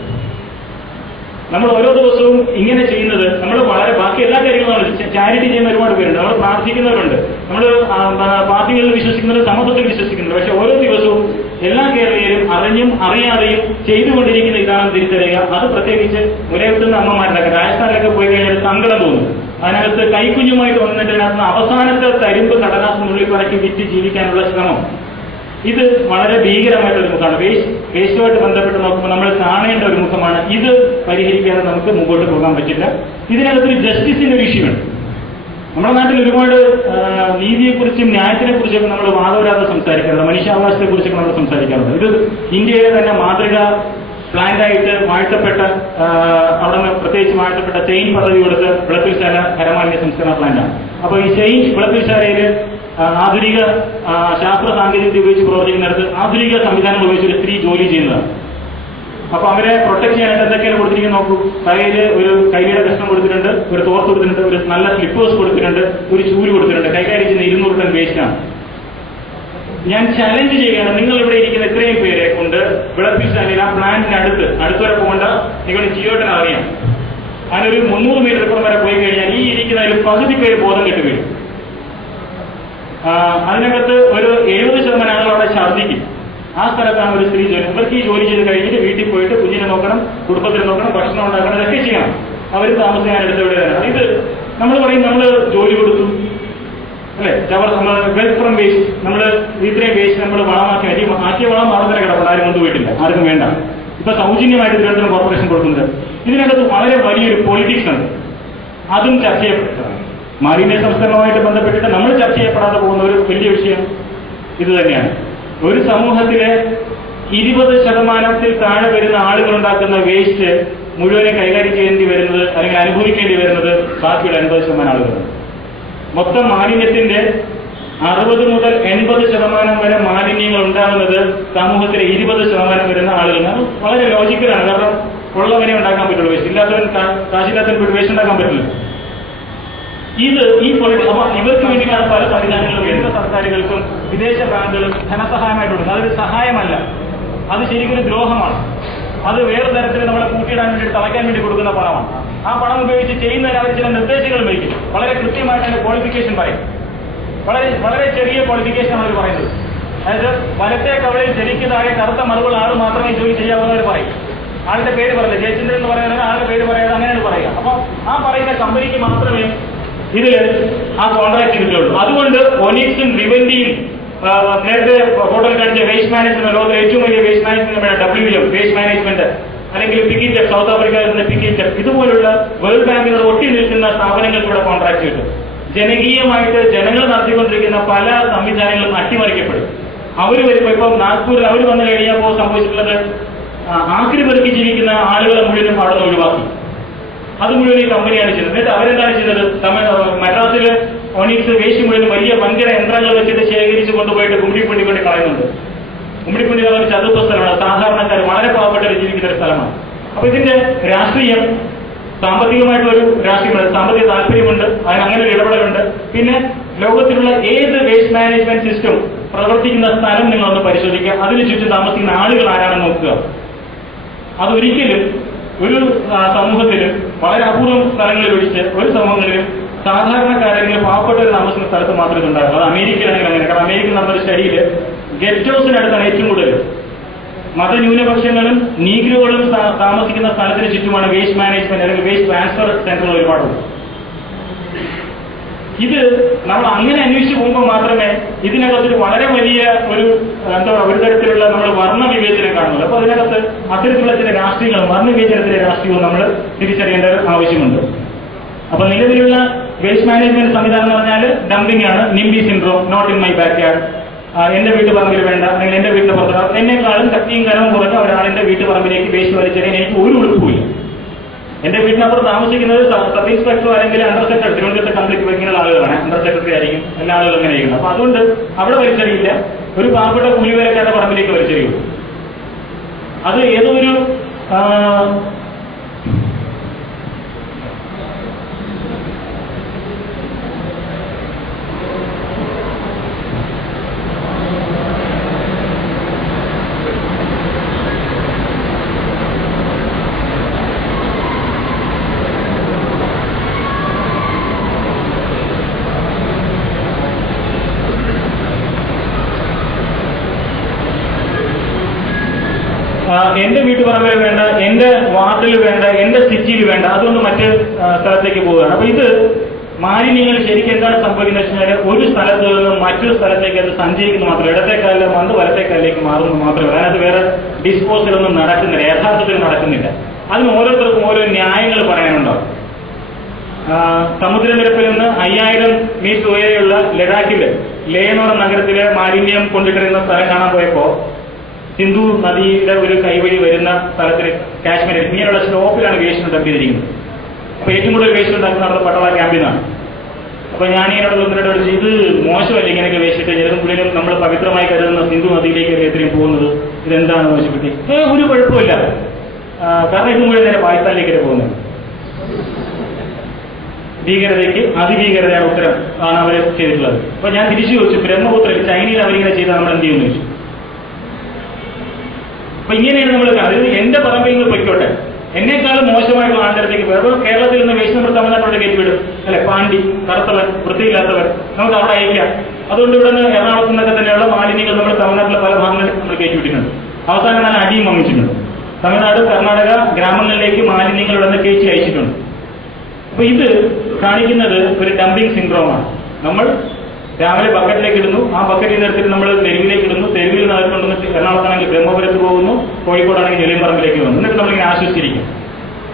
നമ്മൾ ഓരോ ദിവസവും ഇങ്ങനെ ചെയ്യുന്നത് നമ്മൾ വളരെ ബാക്കി എല്ലാ കാര്യങ്ങളും ചാരിറ്റി ചെയ്യുന്ന ഒരുപാട് പേരുണ്ട്. നമ്മൾ പ്രാർത്ഥിക്കുന്നവരുണ്ട്, നമ്മൾ പാർട്ടികളിൽ വിശ്വസിക്കുന്നവർ, സമത്വത്തിൽ വിശ്വസിക്കുന്നുണ്ട്. പക്ഷെ ഓരോ ദിവസവും എല്ലാ കേരളീയരും അറിഞ്ഞും അറിയാതെയും ചെയ്തുകൊണ്ടിരിക്കുന്ന ഇതാണെന്ന് തിരിച്ചറിയുക. അത് പ്രത്യേകിച്ച് മുലയൂട്ടുന്ന അമ്മമാരുടെ രാജസ്ഥാനിലൊക്കെ പോയി കഴിഞ്ഞാൽ സങ്കടം തോന്നും. അതിനകത്ത് കൈക്കുഞ്ഞുമായിട്ട് വന്നിട്ട് അതിനകത്ത് അവസാനത്തെ തരിമ്പ് കടലാസ് നുള്ളിപ്പറക്കി വിറ്റ് ജീവിക്കാനുള്ള ശ്രമം, ഇത് വളരെ ഭീകരമായിട്ടൊരു മുഖമാണ്. വേസ്റ്റുമായിട്ട് ബന്ധപ്പെട്ട് നോക്കുമ്പോൾ നമ്മൾ കാണേണ്ട ഒരു മുഖമാണ്. ഇത് പരിഹരിക്കാതെ നമുക്ക് മുമ്പോട്ട് പോകാൻ പറ്റില്ല. ഇതിനകത്തൊരു ജസ്റ്റിസിന്റെ ഒരു ഇഷ്യൂ ഉണ്ട്. നമ്മുടെ നാട്ടിൽ ഒരുപാട് നീതിയെക്കുറിച്ചും ന്യായത്തിനെ കുറിച്ചൊക്കെ നമ്മൾ വാദവരാതെ സംസാരിക്കാറുണ്ട്, മനുഷ്യാവകാശത്തെ കുറിച്ചൊക്കെ നമ്മൾ സംസാരിക്കാറുണ്ട്. ഇത് ഇന്ത്യയിലെ തന്നെ മാതൃക പ്ലാന്റായിട്ട് വാഴ്ത്തപ്പെട്ട, അവിടെ നിന്ന് പ്രത്യേകിച്ച് വാഴ്ത്തപ്പെട്ട ചെയിൻ പദ്ധതി കൊടുത്ത് വിളപ്പിൽശാല ഖരമാലിന്യ സംസ്കരണ പ്ലാന്റാണ്. അപ്പോൾ ഈ ചെയിൻ വിളപ്പിൽശാലയിൽ ആധുനിക ശാസ്ത്ര സാങ്കേതികത ഉപയോഗിച്ച് പ്രവർത്തിക്കുന്നിടത്ത് ആധുനിക സംവിധാനങ്ങൾ ഉപയോഗിച്ച് ഒരു സ്ത്രീ ജോലി ചെയ്യുന്നതാണ്. അപ്പൊ അവരെ പ്രൊട്ടക്ട് ചെയ്യാനായിട്ട് എന്തൊക്കെയാണ് കൊടുത്തിരിക്കുന്നത് നോക്കൂ. കയ്യിൽ ഒരു കൈയുടെ കഷ്ണം കൊടുത്തിട്ടുണ്ട്, ഒരു തോർത്ത് കൊടുത്തിട്ടുണ്ട്, ഒരു നല്ല സ്ലിപ്പേഴ്സ് കൊടുത്തിട്ടുണ്ട്, ഒരു ചൂര് കൊടുത്തിട്ടുണ്ട്. കൈകാര്യം ചെയ്യുന്ന 200 ടൺ വേസ്റ്റാണ്. ഞാൻ ചലഞ്ച് ചെയ്യുകയാണ്, നിങ്ങൾ ഇവിടെ ഇരിക്കുന്ന ഇത്രയും പേരെ കൊണ്ട് വിളപ്പിൽശാലയിൽ ആ പ്ലാന്റിന് അടുത്തുവരെ പോകേണ്ട, നിങ്ങൾ ജിയോട്ടൻ അറിയാം. അതിനൊരു 300 മീറ്റർ ഇപ്പുറം വരെ പോയി കഴിഞ്ഞാൽ ഈ ഇരിക്കുന്ന ഒരു പകുതി പേര് ബോധം കെട്ട് വീഴും. അതിനകത്ത് ഒരു 70% ആളുകൾ അവിടെ ഛർദ്ദിക്കും. ആ സ്ഥലത്താണ് ഒരു സ്ത്രീ ജോലി. ഇവർക്ക് ഈ ജോലി ചെയ്ത് കഴിഞ്ഞിട്ട് വീട്ടിൽ പോയിട്ട് കുഞ്ഞിനെ നോക്കണം, കുടുംബത്തിന് നോക്കണം, ഭക്ഷണം ഉണ്ടാക്കണം, ഇതൊക്കെ ചെയ്യണം. അവർ താമസിക്കാൻ എടുത്തവിടെയാണ്. ഇത് നമ്മൾ പറയും നമ്മൾ ജോലി കൊടുത്തു അല്ലെ, നമ്മൾ വെൽത്ത് ഫ്രം വേസ്റ്റ്, നമ്മൾ ഇത്രയും വേസ്റ്റ് നമ്മൾ വളമാക്കി ആക്കിയ വളം അവിടെ തന്നെ കിടപ്പുണ്ട്, ആരും കൊണ്ടുപോയിട്ടില്ല, ആർക്കും വേണ്ട. ഇപ്പൊ സൗജന്യമായിട്ട് തിരുവനന്തപുരം കോർപ്പറേഷൻ കൊടുക്കുന്നത്. ഇതിനകത്ത് വളരെ വലിയൊരു പൊളിറ്റിക്സ് ഉണ്ട്, അതും ചർച്ച ചെയ്യപ്പെട്ടതാണ്. മാലിന്യ സംസ്കരണവുമായിട്ട് ബന്ധപ്പെട്ടിട്ട് നമ്മൾ ചർച്ച ചെയ്യപ്പെടാതെ പോകുന്ന ഒരു വലിയ വിഷയം ഇത് തന്നെയാണ്. ഒരു സമൂഹത്തിലെ 20% താഴെ വരുന്ന ആളുകൾ ഉണ്ടാക്കുന്ന വേസ്റ്റ് മുഴുവനെ കൈകാര്യം ചെയ്യേണ്ടി വരുന്നത് അല്ലെങ്കിൽ അനുഭവിക്കേണ്ടി വരുന്നത് ബാക്കിയുള്ള 80% ആളുകളാണ്. മൊത്തം മാലിന്യത്തിന്റെ 60 മുതൽ 80% വരെ മാലിന്യങ്ങൾ ഉണ്ടാകുന്നത് സമൂഹത്തിലെ 20% വരുന്ന ആളുകളാണ്. വളരെ ലോജിക്കലാണ്. കാരണം ഉള്ളവനെ ഉണ്ടാക്കാൻ പറ്റുള്ളൂ, വേസ്റ്റ് ഇല്ലാത്തവൻ, കാശില്ലാത്തവൻ പോയിട്ട് വേസ്റ്റ് ഉണ്ടാക്കാൻ പറ്റില്ല. ഇത് ഈ ഇവർക്ക് വേണ്ടിയാണ് പല സംവിധാനങ്ങളും കേന്ദ്ര സർക്കാരുകൾക്കും വിദേശ ബാങ്കുകളും ധനസഹായമായിട്ടുള്ളത്. അതൊരു സഹായമല്ല, അത് ശരിക്കും ദ്രോഹമാണ്. അത് വേറെ തരത്തിൽ നമ്മളെ കൂട്ടിയിടാൻ വേണ്ടി തളയ്ക്കാൻ വേണ്ടി കൊടുക്കുന്ന പണമാണ്. ആ പണം ഉപയോഗിച്ച് ചെയ്യുന്നതിന് അവർ ചില നിർദ്ദേശങ്ങൾ വയ്ക്കും. വളരെ കൃത്യമായിട്ട് അതിന്റെ ക്വാളിഫിക്കേഷൻ പറയും. വളരെ ചെറിയ ക്വാളിഫിക്കേഷനാണ് അവർ പറയുന്നത്. അതായത് വലത്തെ കവളിൽ ജനിക്കുന്നതായ കറുത്ത മറുകൾ ആൾ മാത്രമേ ജോലി ചെയ്യാവുന്നവർ പറയും. ആളുടെ പേര് പറയുന്നത് ജയചന്ദ്രൻ എന്ന് പറയുന്നത് ആളുടെ പേര് പറയാതെ അങ്ങനെയാണ് പറയുക. അപ്പൊ ആ പറയുന്ന കമ്പനിക്ക് മാത്രമേ ഇതിൽ ആ കോൺട്രാക്ട് കിട്ടുകയുള്ളൂ. അതുകൊണ്ട് ഒനിക്സും വിവന്റിയും നേരത്തെ ഹോട്ടൽ കാണിച്ച വേസ്റ്റ് മാനേജ്മെന്റ്, ലോകത്തിലെ ഏറ്റവും വലിയ waste management WM waste management, അല്ലെങ്കിൽ പിക്കിറ്റെക് സൗത്ത് ആഫ്രിക്കയിൽ പിക്കിറ്റെക്, ഇതുപോലുള്ള വേൾഡ് ബാങ്കിനോട് ഒട്ടി നിൽക്കുന്ന സ്ഥാപനങ്ങൾക്ക് ഇവിടെ കോൺട്രാക്ട് കിട്ടും. ജനകീയമായിട്ട് ജനങ്ങൾ നടത്തിക്കൊണ്ടിരിക്കുന്ന പല സംവിധാനങ്ങളും അട്ടിമറിക്കപ്പെടും. അവർ വരുമ്പോൾ ഇപ്പം നാഗ്പൂരിൽ അവർ വന്നു കഴിഞ്ഞപ്പോൾ സംഭവിച്ചിട്ടുള്ളത് ആക്രി പെറുക്കി ജീവിക്കുന്ന ആളുകളെ മുഴുവനും അവിടെ നിന്ന് ഒഴിവാക്കി. അത് മുഴുവൻ ഈ കമ്പനിയാണ് ചെയ്തത്. എന്നിട്ട് അവരെന്താണ് ചെയ്തത്? മദ്രാസിൽ ഒനിക്സ് വേസ്റ്റ് മുഴുവൻ വലിയ വൻകിട യന്ത്രങ്ങൾ വെച്ചിട്ട് ശേഖരിച്ച് കൊണ്ടുപോയിട്ട് കുമ്പിടിപ്പുണ്ടി കൊണ്ട് കളയുന്നുണ്ട്. കുമ്പിടിപ്പുണ്ടി എന്ന് പറഞ്ഞ ചതുപ്പ് സ്ഥലമാണ്. സാധാരണക്കാർ വളരെ പാവപ്പെട്ടവർ ജീവിക്കുന്ന ഒരു സ്ഥലമാണ്. അപ്പൊ ഇതിന്റെ രാഷ്ട്രീയം സാമ്പത്തികമായിട്ടൊരു രാഷ്ട്രീയമുണ്ട്, സാമ്പത്തിക താല്പര്യമുണ്ട്, അതിന് അങ്ങനെ ഒരു ഇടപെടലുണ്ട്. പിന്നെ ലോകത്തിലുള്ള ഏത് വേസ്റ്റ് മാനേജ്മെന്റ് സിസ്റ്റം പ്രവർത്തിക്കുന്ന സ്ഥലം നിങ്ങളൊന്ന് പരിശോധിക്കുക. അതിന് ചുറ്റും താമസിക്കുന്ന ആളുകൾ ആരാണെന്ന് നോക്കുക. അതൊരിക്കലും ഒരു സമൂഹത്തിൽ വളരെ അപൂർവം സ്ഥലങ്ങളിൽ ഒഴിച്ച് ഒരു സമൂഹങ്ങളിലും സാധാരണക്കാരെങ്കിലും പാവപ്പെട്ടവർ താമസിക്കുന്ന സ്ഥലത്ത് മാത്രമേ ഇതുണ്ടാകും. അത് അമേരിക്കയിലാണെങ്കിൽ അങ്ങനെ. കാരണം അമേരിക്കയിൽ നമ്മുടെ സ്റ്റഡിയിൽ ഗെറ്റോസിനടുത്താണ് ഏറ്റവും കൂടുതൽ മതന്യൂനപക്ഷങ്ങളും നീഗ്രോകളും താമസിക്കുന്ന സ്ഥലത്തിന് ചുറ്റുമാണ് വേസ്റ്റ് മാനേജ്മെന്റ് അല്ലെങ്കിൽ വേസ്റ്റ് ട്രാൻസ്ഫർ സെന്ററുകൾ ഒരുപാടുണ്ട്. ഇത് നമ്മൾ അങ്ങനെ അന്വേഷിച്ച് പോകുമ്പോൾ മാത്രമേ ഇതിനകത്തൊരു വളരെ വലിയ ഒരു ഒരു തരത്തിലുള്ള നമ്മൾ വർണ്ണവിവേചനം കാണുന്നത്. അപ്പൊ അതിനകത്ത് അത്തരത്തിലുള്ള ചില രാഷ്ട്രീയങ്ങളും വർണ്ണവിവേചനത്തിലെ രാഷ്ട്രീയവും നമ്മൾ തിരിച്ചറിയേണ്ട ആവശ്യമുണ്ട്. അപ്പൊ നിലവിലുള്ള വേസ്റ്റ് മാനേജ്മെന്റ് സംവിധാനം എന്ന് പറഞ്ഞാൽ ഡംപിംഗ് ആണ്. NIMBY syndrome, not in my backyard, എന്റെ വീട്ടുപറമ്പിൽ വേണ്ട, അല്ലെങ്കിൽ എന്റെ വീട്ടിൽ പുറത്ത് എന്നെക്കാളും ശക്തിയും കനവും കുറഞ്ഞ ഒരാളിന്റെ വീട്ടുപറമ്പിലേക്ക് വേസ്റ്റ് വലിച്ചെറിയാൻ എനിക്ക് ഒരു ഉളുപ്പുമില്ല. എന്റെ വീട്ടിനപ്പുറം താമസിക്കുന്നത് സബ് ഇൻസ്പെക്ടർ അല്ലെങ്കിൽ അണ്ടർ സെക്രട്ടറി, തിരുവനന്തപുരത്തെ കംപ്ലീറ്റ് ഇങ്ങനെയുള്ള ആളുകളാണ്. അണ്ടർ സെക്രട്ടറി ആയിരിക്കും, എല്ലാ ആളുകളും അങ്ങനെ ആയിരിക്കും. അപ്പൊ അതുകൊണ്ട് അവിടെ വലിച്ചെറിയില്ല. ഒരു പാവപ്പെട്ട കൂലിവേലക്കാരുടെ പറമ്പിലേക്ക് വലിച്ചെറിയുള്ളൂ. അത് ഏതോ ഒരു എന്റെ വീട്ടുപറമ്പിൽ വേണ്ട, എന്റെ വാർഡിൽ വേണ്ട, എന്റെ സിറ്റിയിൽ വേണ്ട, അതുകൊണ്ട് മറ്റ് സ്ഥലത്തേക്ക് പോവുകയാണ്. അപ്പൊ ഇത് മാലിന്യങ്ങൾ ശരിക്കും എന്താണ് സംഭവിക്കുന്നത് വെച്ചാൽ ഒരു സ്ഥലത്ത് നിന്ന് മറ്റൊരു സ്ഥലത്തേക്ക് അത് സഞ്ചരിക്കുന്നു മാത്രമേ, ഇടത്തേക്കാലിൽ വന്ന് വലത്തേക്കാലിലേക്ക് മാറുന്നു മാത്രമേ. അതിനകത്ത് വേറെ ഡിസ്പോസലൊന്നും നടക്കുന്നില്ല, യഥാർത്ഥത്തിൽ നടക്കുന്നില്ല. അതിന് ഓരോരുത്തർക്കും ഓരോ ന്യായങ്ങൾ പറയാനുണ്ടാവും. സമുദ്രനിരപ്പിൽ നിന്ന് 5000 മീറ്റർ ഉയരെയുള്ള ലഡാക്കില് ലേ എന്ന് പറഞ്ഞ നഗരത്തിലെ മാലിന്യം കൊണ്ടിട്ടിരുന്ന സ്ഥലം കാണാൻ പോയപ്പോ സിന്ധു നദിയുടെ ഒരു കൈവഴി വരുന്ന സ്ഥലത്തിന് കാശ്മീരിൽ ഇങ്ങനെയുള്ള സ്ലോപ്പിലാണ് വേസ്റ്റ് ഉണ്ടാക്കിയിരിക്കുന്നത്. അപ്പൊ ഏറ്റവും കൂടുതൽ വേസ്റ്റ് ഉണ്ടാക്കുന്നത് പട്ടാള ക്യാമ്പിൽ നിന്നാണ്. അപ്പൊ ഞാനിതിനോട് ഒന്നിനോട് ഇത് മോശമല്ല ഇങ്ങനെയൊക്കെ വേസ്റ്റ് ഇട്ട് ഏതും കൂടുതലും നമ്മൾ പവിത്രമായി കരുതുന്ന സിന്ധു നദിയിലേക്ക് എത്രയും പോകുന്നത്, ഇതെന്താണെന്ന് വെച്ചിട്ട് ഒരു കുഴപ്പമില്ല. കാരണം ഇത് മുഴുവൻ നേരെ പാകിസ്ഥാനിലേക്കൊക്കെ പോകുന്നത്. ഭീകരതയ്ക്ക് അതിഭീകരതയുടെ ഉത്തരം ആണ് അവർ ചെയ്തിട്ടുള്ളത്. അപ്പൊ ഞാൻ തിരിച്ചു ചോദിച്ചു, ബ്രഹ്മപുത്രയിൽ ചൈനയിൽ അവരിങ്ങനെ ചെയ്താൽ നമ്മൾ എന്ത് ചെയ്യുമെന്ന് ചോദിച്ചു. അപ്പൊ ഇങ്ങനെയാണ് നമ്മൾ കാണുന്നത്. എന്റെ പറമ്പിൽ നിന്ന് പൊയ്ക്കോട്ടെ, എന്നെക്കാളും മോശമായിട്ടുള്ള ആളുടെ വേറെ കേരളത്തിൽ നിന്ന് വേസ്റ്റ് നമ്മൾ തമിഴ്നാട്ടിലോട്ട് കയറ്റി വിടും അല്ലെ. പാണ്ടി, കറുത്തവൻ, വൃത്തിയില്ലാത്തവർ നമുക്ക് അവിടെ അയക്കാം. അതുകൊണ്ട് ഇവിടെ നിന്ന് എറണാകുളത്ത് നിന്നൊക്കെ തന്നെയുള്ള മാലിന്യങ്ങൾ നമ്മൾ തമിഴ്നാട്ടിലെ പല ഭാഗങ്ങളിൽ നമ്മൾ കയറ്റി വിട്ടിട്ടുണ്ട്. അവസാനം ഞാൻ അടിയും വാങ്ങിച്ചിട്ടുണ്ട്. തമിഴ്നാട്, കർണാടക ഗ്രാമങ്ങളിലേക്ക് മാലിന്യങ്ങൾ ഇവിടെ നിന്ന് കയറ്റി അയച്ചിട്ടുണ്ട്. അപ്പൊ ഇത് കാണിക്കുന്നത് ഒരു ഡംപിംഗ് സിൻഡ്രോമാണ്. നമ്മൾ രാവിലെ ബക്കറ്റിലേക്ക് ഇടുന്നു, ആ ബക്കറ്റിൽ നിർത്തിയിട്ട് നമ്മൾ തെരുവിലേക്ക് ഇടുന്നു, തെരുവിൽ നടത്തുകൊണ്ടുവന്ന് എറണാകുളത്താണെങ്കിൽ ബ്രഹ്മപുരത്ത് പോകുന്നു, കോഴിക്കോടാണെങ്കിൽ നെല്ലിയമ്പറമ്പിലേക്ക് പോകുന്നു. എന്നിട്ട് നമ്മളിങ്ങനെ ആശ്വസിച്ചിരിക്കും,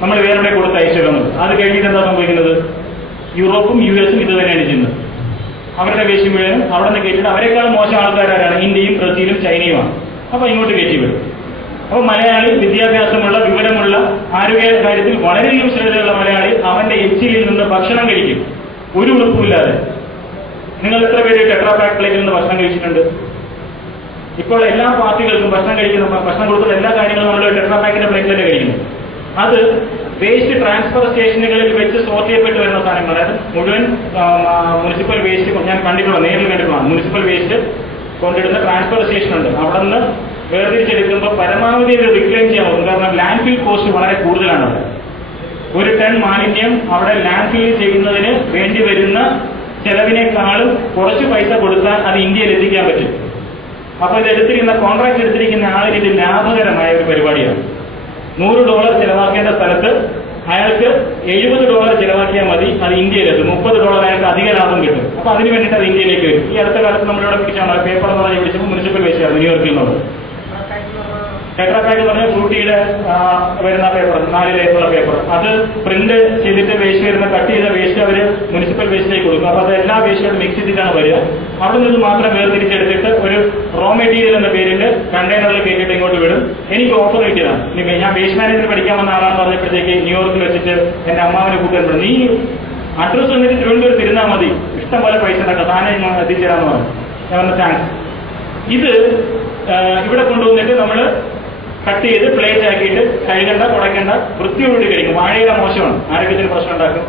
നമ്മൾ വേറെ കൊടുത്ത് അയച്ചു. അത് കഴിഞ്ഞിട്ട് എന്താ സംഭവിക്കുന്നത്? യൂറോപ്പും US ഇത് തന്നെയാണ് ചെയ്യുന്നത്. അവരുടെ വേസ്റ്റ് മുഴുവനും അവിടെ നിന്ന് കയറ്റിയിട്ട് അവരെക്കാളും മോശം ആൾക്കാരാണ് ഇന്ത്യയും ബ്രസീലും ചൈനയുമാണ്. അപ്പൊ ഇങ്ങോട്ട് കയറ്റി വിടും. അപ്പൊ മലയാളി, വിദ്യാഭ്യാസമുള്ള, വിവരമുള്ള, ആരോഗ്യ കാര്യത്തിൽ വളരെയധികം ശ്രദ്ധയുള്ള മലയാളി അവന്റെ എച്ചിലിൽ നിന്ന് ഭക്ഷണം കഴിക്കും ഒരു ഉറപ്പുമില്ലാതെ. നിങ്ങൾ എത്ര പേര് ടെട്രാപാക്ക് പ്ലേറ്റിൽ നിന്ന് ഭക്ഷണം കഴിച്ചിട്ടുണ്ട്? ഇപ്പോൾ എല്ലാ പാർട്ടികൾക്കും ഭക്ഷണം കൊടുക്കുന്ന എല്ലാ കാര്യങ്ങളും നമ്മൾ ടെട്രാപാക്കിന്റെ പ്ലേറ്റിലല്ലേ കഴിക്കുന്നു. അത് വേസ്റ്റ് ട്രാൻസ്ഫർ സ്റ്റേഷനുകളിൽ വെച്ച് സോർട്ട് ചെയ്യപ്പെട്ട് വരുന്ന സാധനങ്ങൾ. അതായത് മുഴുവൻ മുനിസിപ്പൽ വേസ്റ്റ് ഞാൻ കണ്ടിട്ടുള്ള, നേരിൽ കണ്ടിട്ടുള്ള മുനിസിപ്പൽ വേസ്റ്റ് കൊണ്ടിടുന്ന ട്രാൻസ്ഫർ സ്റ്റേഷൻ ഉണ്ട്. അവിടെ നിന്ന് വേർതിരിച്ചെടുക്കുമ്പോൾ പരമാവധി ഒരു റിക്ലെയിം ചെയ്യാൻ പോകും. കാരണം ലാൻഡ് ഫിൽ കോസ്റ്റ് വളരെ കൂടുതലാണ് അവിടെ. 1 ടൺ മാലിന്യം അവിടെ ലാൻഡ് ഫിൽ ചെയ്യുന്നതിന് വേണ്ടി വരുന്ന ചെലവിനേക്കാളും കുറച്ച് പൈസ കൊടുത്താൽ അത് ഇന്ത്യയിൽ എത്തിക്കാൻ പറ്റും. അപ്പോൾ ഇത് എടുത്തിരിക്കുന്ന കോൺട്രാക്ട് എടുത്തിരിക്കുന്ന ആളിന് ഇത് ലാഭകരമായ ഒരു പരിപാടിയാണ്. $100 ചെലവാക്കേണ്ട സ്ഥലത്ത് അയാൾക്ക് $70 ചെലവാക്കിയാൽ മതി, അത് ഇന്ത്യയിലെത്തും. $30 അയാൾക്ക് അധിക ലാഭം കിട്ടും. അപ്പൊ അതിന് വേണ്ടിയിട്ട് അത് ഇന്ത്യയിലേക്ക് വരും. ഈ അടുത്ത കാലത്ത് നമ്മളിവിടെ പിടിച്ചാണ് പേപ്പർ എന്ന് പറഞ്ഞ് വിളിച്ചപ്പോൾ മുനിസിപ്പൽ വേസ്റ്റാണ് ന്യൂയോർക്കിൽ നിന്നുള്ളത്. ടെട്രാപാക്ക് എന്ന് പറഞ്ഞാൽ ഫ്രൂട്ടിയുടെ വരുന്ന പേപ്പർ, 4 ലേയറുള്ള പേപ്പർ, അത് പ്രിന്റ് ചെയ്തിട്ട് വേസ്റ്റ് വരുന്ന കട്ട് ചെയ്ത വേസ്റ്റ് അവർ മുനിസിപ്പൽ വേസ്റ്റിലേക്ക് കൊടുക്കും. അപ്പൊ അത് എല്ലാ വേസ്റ്റുകളും മിക്സ് ചെയ്തിട്ടാണ് വരിക. അവിടെ നിന്ന് മാത്രം വേർതിരിച്ചെടുത്തിട്ട് ഒരു റോ മെറ്റീരിയൽ എന്ന പേരിൽ കണ്ടെയ്നറിൽ കയറ്റിയിട്ട് ഇങ്ങോട്ട് വിടും. എനിക്ക് ഓഫർ കിട്ടിയതാണ്. ഞാൻ വേസ്റ്റ് മാനേജ്മെന്റ് പഠിക്കാൻ വന്ന ആളാണെന്ന് പറഞ്ഞപ്പോഴത്തേക്ക് ന്യൂയോർക്കിൽ വെച്ചിട്ട് എന്റെ അമ്മാവനെ കൂട്ടുമ്പോൾ നീ അഡ്രസ് വന്നിട്ട് തിരുവനന്തപുരത്ത് ഇരുന്നാൽ മതി, ഇഷ്ടം പോലെ പൈസ ഉണ്ടാക്കാം, സാധനം എത്തിച്ചേരാന്ന് പറഞ്ഞു. ഞാൻ പറഞ്ഞ ചാൻസ് ഇത് ഇവിടെ കൊണ്ടുവന്നിട്ട് നമ്മൾ കട്ട് ചെയ്ത് പ്ലേറ്റ് ആക്കിയിട്ട് കഴുകണ്ട, കുടയ്ക്കണ്ട, വൃത്തിയോടുകൂടി കഴിക്കും. വാഴയുടെ മോശമാണ്, ആരോഗ്യത്തിന് പ്രശ്നം ഉണ്ടാക്കും.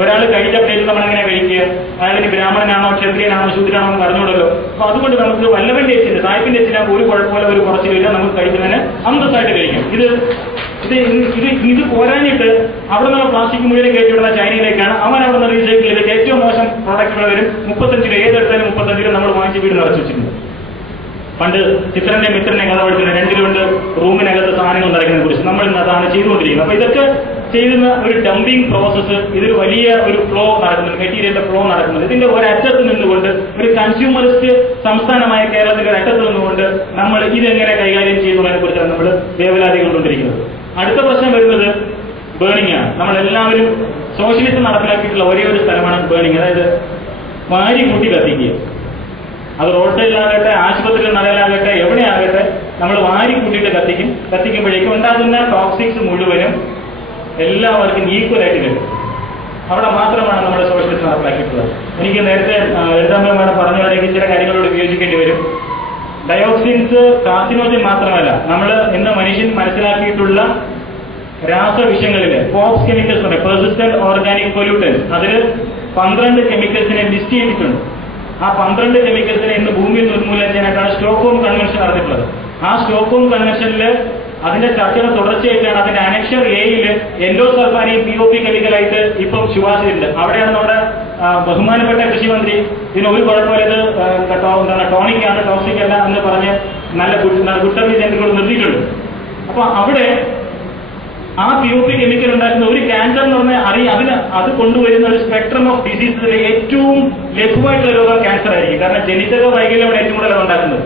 ഒരാൾ കഴിച്ച പ്ലേറ്റ് നമ്മൾ എങ്ങനെ കഴിക്കുക? അയാളിന് ബ്രാഹ്മണനാണോ ക്ഷത്രിയനാണോ ശൂദ്രനാണോ എന്ന് അറിഞ്ഞൂടല്ലോ. അപ്പൊ അതുകൊണ്ട് നമുക്ക് വല്ലവന്റെ എച്ചിന് സായിപ്പിന്റെ എച്ചിന് ഒരു കുഴപ്പമില്ല, ഒരു കുറച്ചിലില്ല, നമുക്ക് കഴിക്കുന്നതിന് അന്തസ്സായിട്ട് കഴിക്കാം. ഇത് പോരാഞ്ഞിട്ട് അവിടെ നിന്ന് പ്ലാസ്റ്റിക് മുഴുവൻ കയറ്റിവിടുന്ന ചൈനയിലേക്കാണ്. അവൻ അവിടെ നിന്ന് റീസൈക്കിൾ ചെയ്തിട്ട് ഏറ്റവും മോശം പ്രോഡക്റ്റുകൾ വരും. 35 രൂപ, ഏതെടുത്താലും 35 രൂപ നമ്മൾ വാങ്ങിച്ച് വീട് നിറച്ചു വെച്ചിട്ടുണ്ട്. പണ്ട് ചിത്രന്റെ മിത്രനെ കഥ പഠിക്കുന്ന 2 കൊണ്ട് റൂമിനകത്ത് സാധനങ്ങൾ നിറയ്ക്കുന്നതിനെ കുറിച്ച് നമ്മൾ ഇന്ന് അതാണ് ചെയ്തുകൊണ്ടിരിക്കുന്നത്. അപ്പൊ ഇതൊക്കെ ചെയ്യുന്ന ഒരു ഡംപിംഗ് പ്രോസസ്സ്, ഇതിൽ വലിയ ഒരു ഫ്ലോ നടക്കുന്നുണ്ട്, മെറ്റീരിയലിന്റെ ഫ്ലോ നടക്കുന്നുണ്ട്. ഇതിന്റെ ഒരറ്റത്ത് നിന്നുകൊണ്ട് ഒരു കൺസ്യൂമറിസ്റ്റ് സംസ്ഥാനമായ കേരളത്തിന്റെ ഒരറ്റത്ത് നിന്നുകൊണ്ട് നമ്മൾ ഇതെങ്ങനെ കൈകാര്യം ചെയ്യുന്നതിനെ കുറിച്ചാണ് നമ്മൾ വേവലാതി കൊണ്ടുകൊണ്ടിരിക്കുന്നത്. അടുത്ത പ്രശ്നം വരുന്നത് ബേണിംഗ് ആണ്. നമ്മളെല്ലാവരും സോഷ്യലിസം നടപ്പിലാക്കിയിട്ടുള്ള ഒരേ ഒരു സ്ഥലമാണ് ബേണിംഗ്, അതായത് വാരി കൂട്ടി കത്തിക്കുക. അത് റോഡ് സൈഡിലാകട്ടെ, ആശുപത്രിയിൽ നടയിലാകട്ടെ, എവിടെയാകട്ടെ നമ്മൾ വാരി കൂട്ടിയിട്ട് കത്തിക്കുമ്പോഴേക്കും ഉണ്ടാകുന്ന ടോക്സിക്സ് മുഴുവനും എല്ലാവർക്കും ഈക്വലായിട്ട് കിട്ടും. അവിടെ മാത്രമാണ് നമ്മുടെ സോഷ്യലിസ്റ്റ് നടപ്പിലാക്കിയിട്ടുള്ളത്. എനിക്ക് നേരത്തെ ലളിതാമ്മ മേഡം പറഞ്ഞതിലേക്ക് ചില കാര്യങ്ങളോട് വിയോജിക്കേണ്ടി വരും. ഡയോക്സിൻസ് കാർസിനോജൻ മാത്രമല്ല, നമ്മൾ ഇന്ന് മനുഷ്യൻ മനസ്സിലാക്കിയിട്ടുള്ള രാസവിഷങ്ങളില് പോപ്സ് കെമിക്കൽസ് ഉണ്ട്, പെർസിസ്റ്റന്റ് ഓർഗാനിക് പൊല്യൂട്ടൻസ്. അതിൽ 12 കെമിക്കൽസിനെ ലിസ്റ്റ് ചെയ്തിട്ടുണ്ട്. ആ 12 കെമിക്കൽസിനെ ഇന്ന് ഭൂമിയിൽ നിർമൂലനം ചെയ്യാനായിട്ടാണ് സ്റ്റോക്ക്ഹോം കൺവെൻഷൻ നടത്തിയിട്ടുള്ളത്. ആ സ്റ്റോക്ക്ഹോം കൺവെൻഷനിൽ അതിന്റെ ചർച്ചയുടെ തുടർച്ചയായിട്ടാണ് അതിന്റെ അനക്ഷർ എയിൽ എൻഡോസൾഫാനെയും POP കെമിക്കലായിട്ട് ഇപ്പം ശുപാർശ ചെയ്തിട്ടുണ്ട്. അവിടെയാണ് നമ്മുടെ ബഹുമാനപ്പെട്ട കൃഷിമന്ത്രി ഇതിന് ഒരു കുഴപ്പമില്ല, ഇത് ടോണിക്കാണ്, ടോക്സിക് അല്ല എന്ന് പറഞ്ഞ് നല്ല ഗുഡ് ജന്തുക്കൾ നിർത്തിയിട്ടുണ്ട്. അപ്പൊ അവിടെ ആ POP കെമിക്കൽ ഉണ്ടാക്കുന്ന ഒരു ക്യാൻസർ എന്ന് പറഞ്ഞാൽ അത് കൊണ്ടുവരുന്ന ഒരു സ്പെക്ട്രം ഓഫ് ഡിസീസിൽ ഏറ്റവും ലഘുവായിട്ടുള്ള രോഗം ക്യാൻസർ ആയിരിക്കും. കാരണം ജനിതക വൈകല്യമാണ് ഏറ്റവും കൂടുതൽ ഉണ്ടാക്കുന്നത്.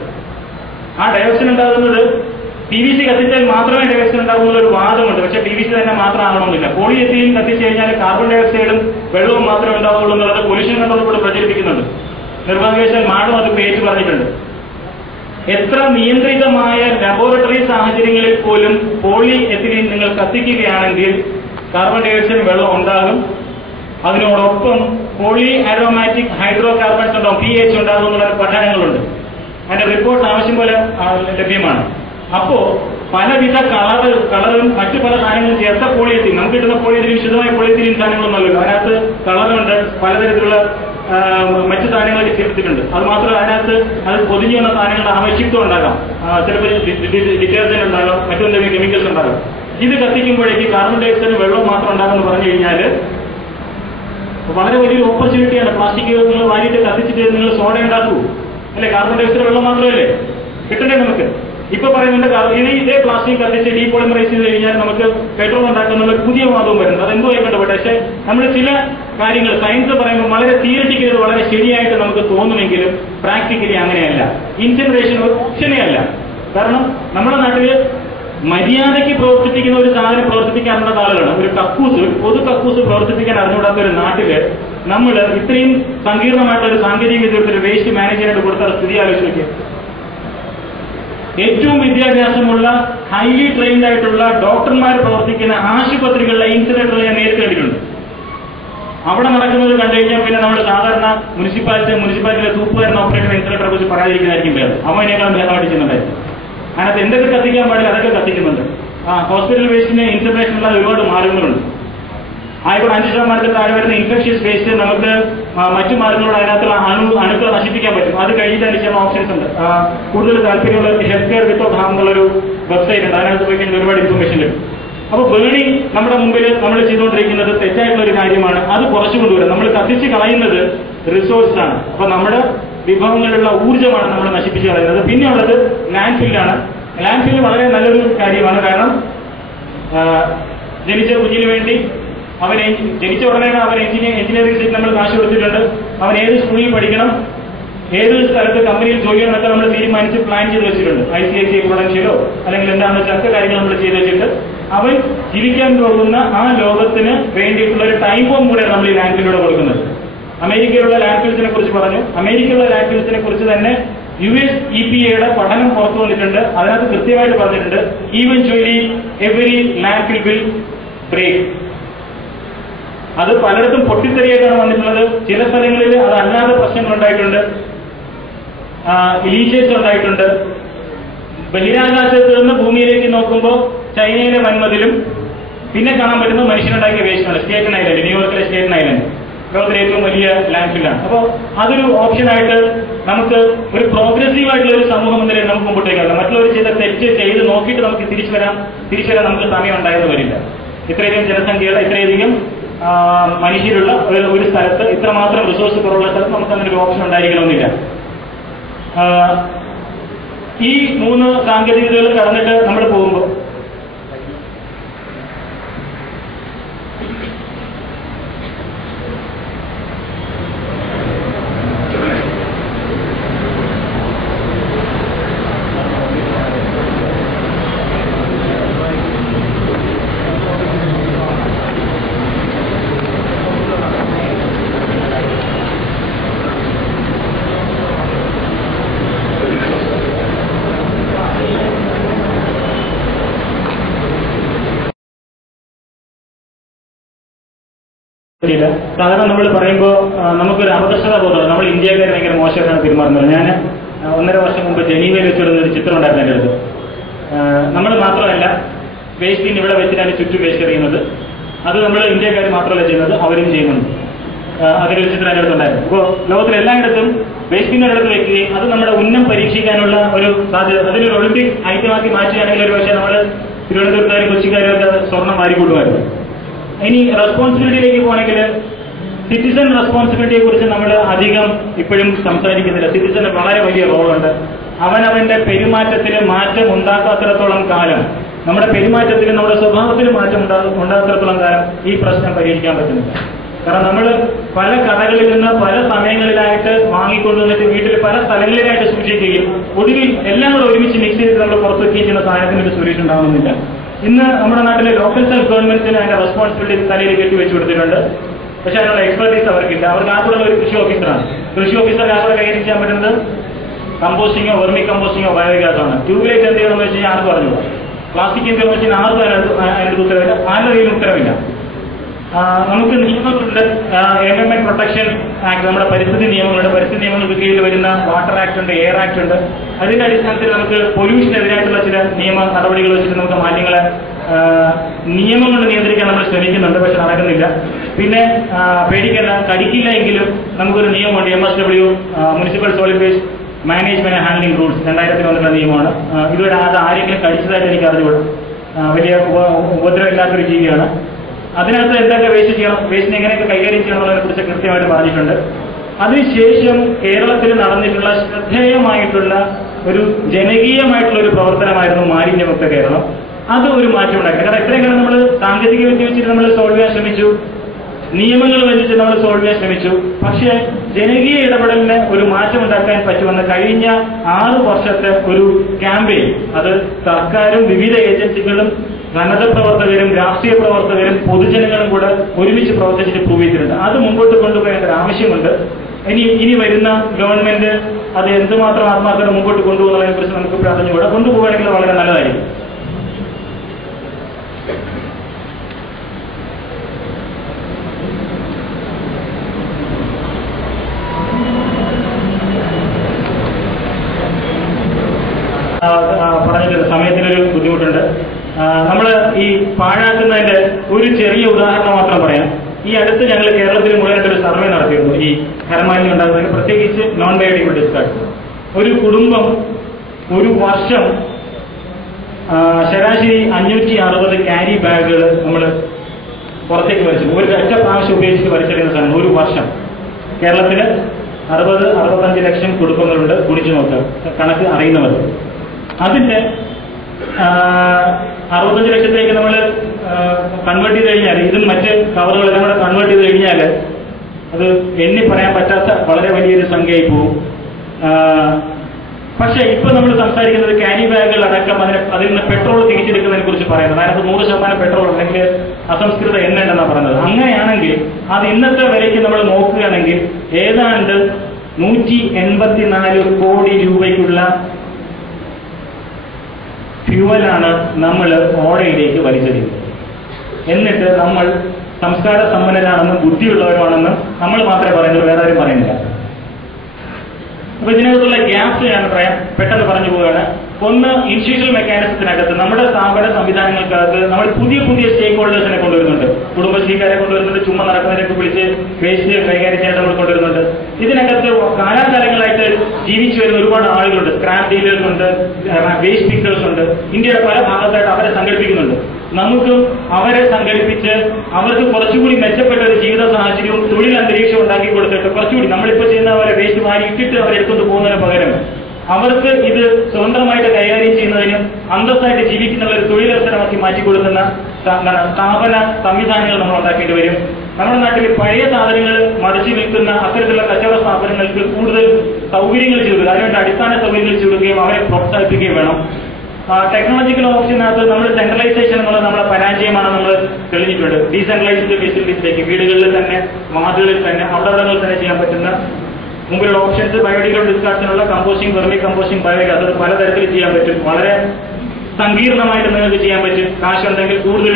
ആ ഡയോക്സിൻ ഉണ്ടാകുന്നത് PVC കത്തിച്ചാൽ മാത്രമേ ഡയോക്സിൻ ഉണ്ടാകുന്ന ഒരു വാദമുണ്ട്. പക്ഷെ PVC തന്നെ മാത്രം ആകണമെന്നില്ല. പോളിയെത്തീൻ കത്തിച്ചു കഴിഞ്ഞാൽ കാർബൺ ഡയോക്സൈഡും വെള്ളവും മാത്രമേ ഉണ്ടാവുള്ളൂ എന്നുള്ളത് പൊല്യൂഷൻ കൺട്രോൾ കൂടെ പ്രചരിപ്പിക്കുന്നുണ്ട്. നിർഭാഗ്യവശാൽ മാഡം അത് പേറ്റ് പറഞ്ഞിട്ടുണ്ട്. എത്ര നിയന്ത്രിതമായ ലബോറട്ടറി സാഹചര്യങ്ങളിൽ പോലും പോളി എത്തിലീൻ നിങ്ങൾ കത്തിക്കുകയാണെങ്കിൽ കാർബൺ ഡയോക്സൈഡ് വെള്ളം ഉണ്ടാകും. അതിനോടൊപ്പം പോളി അരോമാറ്റിക് ഹൈഡ്രോ കാർബൺസ് ഉണ്ടാകും, pH ഉണ്ടാകും എന്നുള്ള പഠനങ്ങളുണ്ട്. അതിന്റെ റിപ്പോർട്ട് ആവശ്യം പോലെ ലഭ്യമാണ്. അപ്പോ പലവിധ കളറും മറ്റു പല സാധനങ്ങളും ചേർത്ത പോളിയെത്തീൻ, നമുക്ക് കിട്ടുന്ന പോളിയെത്തീൻ വിശദമായ പോളിയെത്തീൻ സാധനങ്ങളൊന്നുമല്ലോ. അതിനകത്ത് കളറുണ്ട്, പലതരത്തിലുള്ള മറ്റു സാധനങ്ങൾ ചേർത്തിട്ടുണ്ട്. അത് മാത്രമല്ല അതിനകത്ത് അത് പൊതിഞ്ഞു വന്ന സാധനങ്ങളുടെ ആവശ്യത്വം ഉണ്ടാകാം, ചിലപ്പോൾ ഡിറ്റർജന്റ് ഉണ്ടാകാം, മറ്റെന്തെങ്കിലും കെമിക്കൽസ് ഉണ്ടാകാം. ഇത് കത്തിക്കുമ്പോഴേക്ക് കാർബൺ ഡയോക്സൈഡ് വെള്ളവും മാത്രം ഉണ്ടാകുമെന്ന് പറഞ്ഞു കഴിഞ്ഞാൽ വളരെ വലിയൊരു ഓപ്പർച്യൂണിറ്റിയാണ്. പ്ലാസ്റ്റിക് നിങ്ങൾ വാരിയിട്ട് കത്തിച്ചിട്ട് നിങ്ങൾ സോഡ ഉണ്ടാക്കൂ അല്ലെ? കാർബൺ ഡയോക്സൈഡ് വെള്ളം മാത്രമല്ലേ കിട്ടണ്ടേ നമുക്ക്? ഇപ്പൊ പറയുന്നുണ്ട് ഇതേ പ്ലാസ്റ്റിക് കത്തിച്ച് ഡീപോളിമറൈസ് ചെയ്ത് കഴിഞ്ഞാൽ നമുക്ക് പെട്രോൾ ഉണ്ടാക്കുന്ന ഒരു പുതിയ വാദവും വരുന്നത്. അതെന്തുമായി ബന്ധപ്പെട്ട് പക്ഷേ നമ്മൾ ചില കാര്യങ്ങൾ സയൻസ് പറയുമ്പോൾ വളരെ തിയറിറ്റിക്കലി വളരെ ശരിയായിട്ട് നമുക്ക് തോന്നുമെങ്കിലും പ്രാക്ടിക്കലി അങ്ങനെയല്ല. ഇൻസിനറേഷൻ ഒരു ഓപ്ഷനേ അല്ല. കാരണം നമ്മുടെ നാട്ടില് മര്യാദയ്ക്ക് പ്രവർത്തിപ്പിക്കുന്ന ഒരു സാധനം പ്രവർത്തിപ്പിക്കാനുള്ള ആളുകളാണ്. ഒരു കക്കൂസ്, പൊതു കക്കൂസ് പ്രവർത്തിപ്പിക്കാൻ അറിഞ്ഞുകൂടാത്ത ഒരു നാട്ടില് നമ്മൾ ഇത്രയും സങ്കീർണമായിട്ടുള്ള ഒരു സാങ്കേതിക വിദ്യയുടെ വേസ്റ്റ് മാനേജ് ചെയ്യാനായിട്ട് കൊടുത്ത സ്ഥിതി ആലോചിക്കുക. ഏറ്റവും വിദ്യാഭ്യാസമുള്ള ഹൈലി ട്രെയിൻഡ് ആയിട്ടുള്ള ഡോക്ടർമാർ പ്രവർത്തിക്കുന്ന ആശുപത്രികളിലെ ഇൻസിനറേറ്റർ ഞാൻ നേരിട്ട് കണ്ടിട്ടുണ്ട്. അവിടെ നടക്കുന്നത് കണ്ടു കഴിഞ്ഞാൽ പിന്നെ നമ്മൾ സാധാരണ മുനിസിപ്പാലിറ്റിയിലെ തൂപ്പുകാരൻ ഓപ്പറേറ്റർ ഇൻസിനറേറ്ററെ കുറിച്ച് പറയാതിരിക്കുന്നതായിരിക്കും ഭേദം. അവനേക്കാളും ഭേദമായിട്ട് ചെയ്യുന്നുണ്ടായിരുന്നു. അതിനകത്ത് എന്തൊക്കെ കത്തിക്കാൻ പാടില്ല അതൊക്കെ കത്തിക്കുന്നുണ്ട്. ഹോസ്പിറ്റൽ വേസ്റ്റിന് ഇൻസിനറേഷൻ ഉള്ള ഒരുപാട് മാർഗങ്ങളുണ്ട്. ആയിക്കോട്ടെ 5% താഴെ വരുന്ന ഇൻഫെക്ഷ്യസ് വേസ്റ്റ് നമുക്ക് മറ്റു മാർഗങ്ങളോട് അതിനകത്തുള്ള അണുക്കളെ നശിപ്പിക്കാൻ പറ്റും. അത് കഴിഞ്ഞിട്ട് അതിന് ഓപ്ഷൻസ് ഉണ്ട്. കൂടുതൽ താല്പര്യമുള്ള ഹെൽത്ത് കെയർ വിത്തൗട്ട് ഹാം എന്നുള്ളൊരു വെബ്സൈറ്റ് ഉണ്ട്. അതിനകത്ത് പോയി കഴിഞ്ഞാൽ ഒരുപാട് ഇൻഫർമേഷൻ ലഭിക്കും. അപ്പോൾ ബേണിംഗ് നമ്മുടെ മുമ്പിൽ നമ്മൾ ചെയ്തുകൊണ്ടിരിക്കുന്നത് തെറ്റായിട്ടുള്ള ഒരു കാര്യമാണ്. അത് കുറച്ചു കൊണ്ടുവരാം. നമ്മൾ കത്തിച്ച് കളയുന്നത് റിസോഴ്സാണ്. അപ്പോൾ നമ്മുടെ വിഭവങ്ങളിലുള്ള ഊർജ്ജമാണ് നമ്മൾ നശിപ്പിച്ച് കളയുന്നത്. പിന്നെ ഉള്ളത് ലാൻഡ് ഫില്ലാണ്. ലാൻഡ് ഫില്ല് വളരെ നല്ലൊരു കാര്യമാണ്. കാരണം ജനിച്ച കുഞ്ഞിന് വേണ്ടി ജനിച്ച ഉടനെ അവൻ എഞ്ചിനീയറിംഗ് സീറ്റ് നമ്മൾ കാശ് കൊടുത്തിട്ടുണ്ട്. അവൻ ഏത് സ്കൂളിൽ പഠിക്കണം, ഏത് സ്ഥലത്ത് കമ്പനിയിൽ ജോലി ചെയ്യണമെന്നൊക്കെ നമ്മൾ തീരുമാനിച്ച് പ്ലാൻ ചെയ്ത് വെച്ചിട്ടുണ്ട്. ICICI പ്രൊഡൻഷ്യലോ അല്ലെങ്കിൽ എന്താണെന്ന് വെച്ചാൽ കാര്യങ്ങൾ നമ്മൾ ചെയ്ത് വെച്ചിട്ട് അവൻ ജീവിക്കാൻ പോകുന്ന ആ ലോകത്തിന് വേണ്ടിയിട്ടുള്ള ഒരു ടൈം ബോംബ് കൂടെയാണ് നമ്മൾ ഈ ലാൻഡ് ഫില്ലിലൂടെ കൊടുക്കുന്നത്. അമേരിക്കയിലുള്ള ലാൻഡ് ഫിൽസിനെ കുറിച്ച് പറഞ്ഞു. അമേരിക്കയിലുള്ള ലാൻഡ് ഫിൽസിനെ കുറിച്ച് തന്നെ US EPA പഠനം പുറത്തു വന്നിട്ടുണ്ട്. അതിനകത്ത് കൃത്യമായിട്ട് പറഞ്ഞിട്ടുണ്ട്, eventually every landfill will break. അത് പലയിടത്തും പൊട്ടിത്തെറിയായിട്ടാണ് വന്നിട്ടുള്ളത്. ചില സ്ഥലങ്ങളിൽ അതല്ലാതെ പ്രശ്നങ്ങൾ ഉണ്ടായിട്ടുണ്ട്, ഇലീഷ്യസ് ഉണ്ടായിട്ടുണ്ട്. ബഹിരാകാശത്ത് നിന്ന് ഭൂമിയിലേക്ക് നോക്കുമ്പോൾ ചൈനയിലെ വൻമതിലും പിന്നെ കാണാൻ പറ്റുന്നത് മനുഷ്യനുണ്ടാക്കിയ വേസ്റ്റാണ്. സ്റ്റേറ്റൻ ഐലൻഡ്, ന്യൂയോർക്കിലെ സ്റ്റേറ്റൻ ഐലൻഡ് ലോകത്തിലെ ഏറ്റവും വലിയ ലാൻഡ് ഫില്ലാണ്. അപ്പോൾ അതൊരു ഓപ്ഷനായിട്ട് നമുക്ക് ഒരു പ്രോഗ്രസീവ് ആയിട്ടുള്ള ഒരു സമൂഹം എന്ന നിലയിൽ നമുക്ക് മുമ്പോട്ടേക്ക് വരാം. മറ്റുള്ളവർ ചെയ്ത തെറ്റ് ചെയ്ത് നോക്കിയിട്ട് നമുക്ക് തിരിച്ചു വരാൻ നമുക്ക് സമയം ഉണ്ടായെന്ന് വരില്ല. ഇത്രയധികം ജനസംഖ്യയുള്ള, ഇത്രയധികം മനുഷ്യരുള്ള ഒരു സ്ഥലത്ത്, ഇത്രമാത്രം റിസോഴ്സ് കുറവുള്ള സ്ഥലത്ത് നമുക്ക് അങ്ങനെ ഒരു ഓപ്ഷൻ ഉണ്ടായിരിക്കണമെന്നില്ല. ഈ 3 സാങ്കേതികതകൾ കടന്നിട്ട് നമ്മൾ പോകുമ്പോൾ സാധാരണ നമ്മൾ പറയുമ്പോൾ നമുക്കൊരു അപകർഷത ബോധമാണ്. നമ്മൾ ഇന്ത്യക്കാർ ഭയങ്കര മോശമായിട്ടാണ് പെരുമാറുന്നത്. ഞാൻ 1.5 വർഷം മുമ്പ് ജനീവയിൽ വെച്ചിടുന്ന ഒരു ചിത്രം ഉണ്ടായിരുന്നു എൻ്റെ അടുത്ത്. നമ്മൾ മാത്രമല്ല വേസ്റ്റിന് ഇവിടെ വെച്ചിട്ടാണ് ചുറ്റും വേസ്റ്റ് എറിയുന്നത്. അത് നമ്മൾ ഇന്ത്യക്കാർ മാത്രമല്ല ചെയ്യുന്നത്, അവരും ചെയ്യുന്നുണ്ട്. അതിനൊരു ചിത്രം എൻ്റെ അടുത്തുണ്ടായിരുന്നു. അപ്പോൾ ലോകത്തിലെ എല്ലായിടത്തും വേസ്റ്റിൻ്റെ അടുത്ത് വെക്കുകയും അത് നമ്മുടെ ഉന്നം പരീക്ഷിക്കാനുള്ള ഒരു സാധ്യത, അതിനൊരു ഒളിമ്പിക് ഐറ്റമാക്കി മാറ്റുകയാണെങ്കിൽ ഒരു പക്ഷേ നമ്മൾ തിരുവനന്തപുരത്തുകാരും കൊച്ചിക്കാരൊക്കെ സ്വർണം വാരിക്കൂട്ടുമായിരുന്നു. ഇനി റെസ്പോൺസിബിലിറ്റിയിലേക്ക് പോകണമെങ്കിൽ സിറ്റിസൺ റെസ്പോൺസിബിലിറ്റിയെ കുറിച്ച് നമ്മൾ അധികം ഇപ്പോഴും സംസാരിക്കുന്നില്ല. സിറ്റിസന് വളരെ വലിയ റോളുണ്ട്. അവനവന്റെ പെരുമാറ്റത്തിന് മാറ്റം ഉണ്ടാക്കാത്തിടത്തോളം കാലം, നമ്മുടെ പെരുമാറ്റത്തിൽ, നമ്മുടെ സ്വഭാവത്തിൽ മാറ്റം ഉണ്ടാകാത്തിടത്തോളം കാലം ഈ പ്രശ്നം പരിഹരിക്കാൻ പറ്റുന്നില്ല. കാരണം നമ്മൾ പല കടകളിൽ നിന്ന് പല സമയങ്ങളിലായിട്ട് വാങ്ങിക്കൊണ്ടുവന്നിട്ട് വീട്ടിൽ പല സ്ഥലങ്ങളിലായിട്ട് സൂക്ഷിക്കുകയും ഒടുവിൽ എല്ലാം കൂടെ ഒരുമിച്ച് മിക്സ് ചെയ്ത് നമ്മൾ പുറത്ത് വെക്കുന്ന സാധനത്തിന് ഒരു സൊല്യൂഷൻ ഉണ്ടാകുന്നില്ല. ഇന്ന് നമ്മുടെ നാട്ടിലെ ലോക്കൽ സെൽഫ് ഗവൺമെന്റ്സിന് അതിന്റെ റെസ്പോൺസിബിലിറ്റി തലയിൽ കെട്ടിവെച്ച് കൊടുത്തിട്ടുണ്ട്. പക്ഷെ അതിനുള്ള എക്സ്പെർട്ടീസ് അവർക്കില്ല. അവർക്ക് ആർക്കുള്ള ഒരു കൃഷി ഓഫീസറാണ്. കൃഷി ഓഫീസർക്ക് ആർക്കും കൈകാര്യം ചെയ്യാൻ പറ്റുന്നത് കമ്പോസ്റ്റിങ്ങോ വെർമി കമ്പോസ്റ്റിങ്ങോ ബയോഗ്യാസാണ്. ട്യൂബ്ലൈറ്റ് എന്ത് ചെയ്യണമെന്ന് വെച്ച് കഴിഞ്ഞാൽ ആർക്ക് പറഞ്ഞു, പ്ലാസ്റ്റിക് എന്ത് വെച്ച് കഴിഞ്ഞാൽ ആർക്കും അതിനടുത്ത് ഉത്തരവില്ല, ആരുടെ കയ്യിലും ഉത്തരവില്ല. നമുക്ക് നിയമങ്ങളുണ്ട്. എൻവയോൺമെന്റ് പ്രൊട്ടക്ഷൻ ആക്ട്, നമ്മുടെ പരിസ്ഥിതി നിയമങ്ങളുണ്ട്. പരിസ്ഥിതി നിയമങ്ങൾക്ക് കീഴിൽ വരുന്ന വാട്ടർ ആക്ട് ഉണ്ട്, എയർ ആക്ട് ഉണ്ട്. അതിന്റെ അടിസ്ഥാനത്തിൽ നമുക്ക് പൊല്യൂഷനെതിരായിട്ടുള്ള ചില നിയമ നടപടികൾ വെച്ചിട്ട് നമുക്ക് മാലിന്യങ്ങളെ നിയമം കൊണ്ട് നിയന്ത്രിക്കാൻ നമ്മൾ ശ്രമിക്കുന്നുണ്ട്. പക്ഷെ നടക്കുന്നില്ല. പിന്നെ പേടിക്കേണ്ട, കടിക്കില്ല എങ്കിലും നമുക്കൊരു നിയമമുണ്ട്. MSW municipal solid waste management and handling rules 2000 വന്നിട്ടുള്ള നിയമമാണ്. ഇതുവരെ അത് ആരെങ്കിലും കടിച്ചതായിട്ട് എനിക്ക് അറിഞ്ഞുകൂടാ. വലിയ ഉപദ്രവമില്ലാത്തൊരു ജീവിയാണ്. അതിനകത്ത് എന്തൊക്കെ വേസ്റ്റ് ചെയ്യണം, വേസ്റ്റിനെ എങ്ങനെയൊക്കെ കൈകാര്യം ചെയ്യണം എന്നതിനെ കുറിച്ച് കൃത്യമായിട്ട് പറഞ്ഞിട്ടുണ്ട്. അതിനുശേഷം കേരളത്തിൽ നടന്നിട്ടുള്ള ശ്രദ്ധേയമായിട്ടുള്ള ഒരു ജനകീയമായിട്ടുള്ള ഒരു പ്രവർത്തനമായിരുന്നു മാലിന്യമുക്ത കേരളം. അത് ഒരു മാറ്റം ഉണ്ടാക്കി. കാരണം എത്രയൊക്കെ നമ്മൾ സാങ്കേതിക വിദ്യ വെച്ചിട്ട് നമ്മൾ സോൾവ് ചെയ്യാൻ ശ്രമിച്ചു, നിയമങ്ങൾ വെച്ചിട്ട് നമ്മൾ സോൾവ് ചെയ്യാൻ ശ്രമിച്ചു. പക്ഷേ ജനകീയ ഇടപെടലിന് ഒരു മാറ്റം ഉണ്ടാക്കാൻ പറ്റുമെന്ന് കഴിഞ്ഞ 6 വർഷത്തെ ഒരു ക്യാമ്പയിൻ, അത് സർക്കാരും വിവിധ ഏജൻസികളും സന്നദ്ധ പ്രവർത്തകരും രാഷ്ട്രീയ പ്രവർത്തകരും പൊതുജനങ്ങളും കൂടെ ഒരുമിച്ച് പ്രവർത്തിച്ചിട്ട് പ്രൂവ് ചെയ്തിട്ടുണ്ട്. അത് മുമ്പോട്ട് കൊണ്ടുപോകേണ്ട ഒരു ആവശ്യമുണ്ട്. ഇനി വരുന്ന ഗവൺമെന്റ് അത് എന്തുമാത്രം ആത്മാർത്ഥത മുമ്പോട്ട് കൊണ്ടുപോകുന്നതിനെ കുറിച്ച് നമുക്ക് പ്രാധാന്യം കൊണ്ടുപോകുകയാണെങ്കിൽ വളരെ നല്ലതായിരിക്കും. പറഞ്ഞിട്ട് സമയത്തിനൊരു ബുദ്ധിമുട്ടുണ്ട്. നമ്മൾ ഈ പാഴാക്കുന്നതിന്റെ ഒരു ചെറിയ ഉദാഹരണം മാത്രം പറയാം. ഈ അടുത്ത് ഞങ്ങൾ കേരളത്തിൽ മുഴുവനായിട്ടൊരു സർവേ നടത്തിയിരുന്നു ഈ ഖരമാലിന്യം ഉണ്ടാകുന്നതിന്, പ്രത്യേകിച്ച് നോൺ ബയോഡിഗ്രേഡബിൾ ഡിസ്കാർഡ്. ഒരു കുടുംബം ഒരു വർഷം ശരാശരി 560 ക്യാരി ബാഗുകൾ നമ്മൾ പുറത്തേക്ക് വലിച്ചു ഒരു ഒറ്റ പ്രാവശ്യം ഉപയോഗിച്ചിട്ട് വലിച്ചെടുക്കുന്ന സാധനം ഒരു വർഷം. കേരളത്തിൽ 60-65 ലക്ഷം കുടുംബങ്ങളുണ്ട്. കുടിച്ചു നോക്കുക, കണക്ക് അറിയുന്നവർ. അതിന്റെ 65 ലക്ഷത്തിലേക്ക് നമ്മൾ കൺവേർട്ട് ചെയ്ത് കഴിഞ്ഞാൽ, ഇതും മറ്റ് കവറുകളെല്ലാം കൂടെ കൺവേർട്ട് ചെയ്ത് കഴിഞ്ഞാൽ അത് എണ്ണി പറയാൻ പറ്റാത്ത വളരെ വലിയൊരു സംഖ്യയായി പോകും. പക്ഷേ ഇപ്പൊ നമ്മൾ സംസാരിക്കുന്നത് ക്യാരി ബാഗുകൾ അടക്കം അതിൽ നിന്ന് പെട്രോൾ തിരിച്ചെടുക്കുന്നതിനെ കുറിച്ച് പറയുന്നത്. അതിനകത്ത് 100% പെട്രോൾ അല്ലെങ്കിൽ അസംസ്കൃത എണ്ണ ഉണ്ടെന്നാണ് പറയുന്നത്. അങ്ങനെയാണെങ്കിൽ അത് ഇന്നത്തെ വിലയ്ക്ക് നമ്മൾ നോക്കുകയാണെങ്കിൽ ഏതാണ്ട് 184 കോടി രൂപയ്ക്കുള്ള ഫ്യൂവലാണ് നമ്മൾ ഓടയിലേക്ക് വലിച്ചെറിയുന്നത്. എന്നിട്ട് നമ്മൾ സംസ്കാര സമ്പന്നരാണെന്നും ബുദ്ധിയുള്ളവരാണെന്നും നമ്മൾ മാത്രമേ പറയുന്നുള്ളൂ, വേറെ ആരും പറയുന്നില്ല. അപ്പൊ ഇതിനകത്തുള്ള ഗ്യാപ്സ് ഞാൻ പെട്ടെന്ന് പറഞ്ഞു പോവുകയാണ്. ഒന്ന്, ഇൻസ്റ്റിറ്റ്യൂഷണൽ മെക്കാനിസത്തിനകത്ത് നമ്മുടെ സ്ഥാപന സംവിധാനങ്ങൾക്കകത്ത് നമ്മൾ പുതിയ സ്റ്റേക്ക് ഹോൾഡേഴ്സിനെ കൊണ്ടുവരുന്നുണ്ട്. കുടുംബശ്രീക്കാരെ കൊണ്ടുവരുന്നുണ്ട്, ചുമ്മാ നടക്കുന്നതിനൊക്കെ വിളിച്ച് വേസ്റ്റ് കൈകാര്യം ചെയ്യാൻ നമ്മൾ കൊണ്ടുവരുന്നുണ്ട്. ഇതിനകത്ത് കാലാകാലങ്ങളായിട്ട് ജീവിച്ചു വരുന്ന ഒരുപാട് ആളുകളുണ്ട്. സ്ക്രാപ്പ് ഡീലേഴ്സ് ഉണ്ട്, വേസ്റ്റ് പിക്കേഴ്സ് ഉണ്ട്. ഇന്ത്യയുടെ പല ഭാഗത്തായിട്ട് അവരെ സംഘടിപ്പിക്കുന്നുണ്ട്. നമുക്കും അവരെ സംഘടിപ്പിച്ച് അവർക്ക് കുറച്ചുകൂടി മെച്ചപ്പെട്ട ഒരു ജീവിത സാഹചര്യവും തൊഴിൽ അന്തരീക്ഷവും ഉണ്ടാക്കി കൊടുത്തിട്ട് കുറച്ചുകൂടി നമ്മളിപ്പോൾ ചെയ്യുന്ന പോലെ വേസ്റ്റ് വാരി ഇട്ടിട്ട് അവരെടുത്തുകൊണ്ട് പോകുന്നതിന് പകരം അവർക്ക് ഇത് സ്വതന്ത്രമായിട്ട് കൈകാര്യം ചെയ്യുന്നതിനും അന്തസ്സായിട്ട് ജീവിക്കുന്ന ഒരു തൊഴിലവസരമാക്കി മാറ്റിക്കൊടുക്കുന്ന സ്ഥാപന സംവിധാനങ്ങൾ നമ്മൾ ഉണ്ടാക്കേണ്ടി വരും. നമ്മുടെ നാട്ടിൽ പഴയ സാധനങ്ങൾ മറിച്ചു വിൽക്കുന്ന അത്തരത്തിലുള്ള കച്ചവട സ്ഥാപനങ്ങൾക്ക് കൂടുതൽ സൗകര്യങ്ങൾ ചെയ്തു, അതിനുവേണ്ടി അടിസ്ഥാന സൗകര്യങ്ങൾ ചെയ്തുകയും അവരെ പ്രോത്സാഹിപ്പിക്കുകയും വേണം. ടെക്നോളജിക്കൽ ഓപ്ഷനകത്ത് നമ്മൾ സെൻട്രലൈസേഷൻ എന്നുള്ളത് നമ്മുടെ പരാജയമാണ് നമ്മൾ തെളിഞ്ഞിട്ടുണ്ട്. ഡീസെൻട്രലൈസ്ഡ് ഫെസിലിറ്റീസിലേക്ക് വീടുകളിൽ തന്നെ വാർഡുകളിൽ തന്നെ അവിടെ തന്നെ ചെയ്യാൻ പറ്റുന്ന മുമ്പിലുള്ള ഓപ്ഷൻസ് ബയോഡിഗ്രേഡബിൾ ഡിസ്കാർഡിനുള്ള കമ്പോസ്റ്റിംഗ്, വെർമി കമ്പോസ്റ്റിംഗ്, ബയോഗ്യാസ് അത് പലതരത്തിൽ ചെയ്യാൻ പറ്റും. വളരെ സങ്കീർണമായിട്ട് നിങ്ങൾക്ക് ചെയ്യാൻ പറ്റും. കാശുണ്ടെങ്കിൽ കൂടുതൽ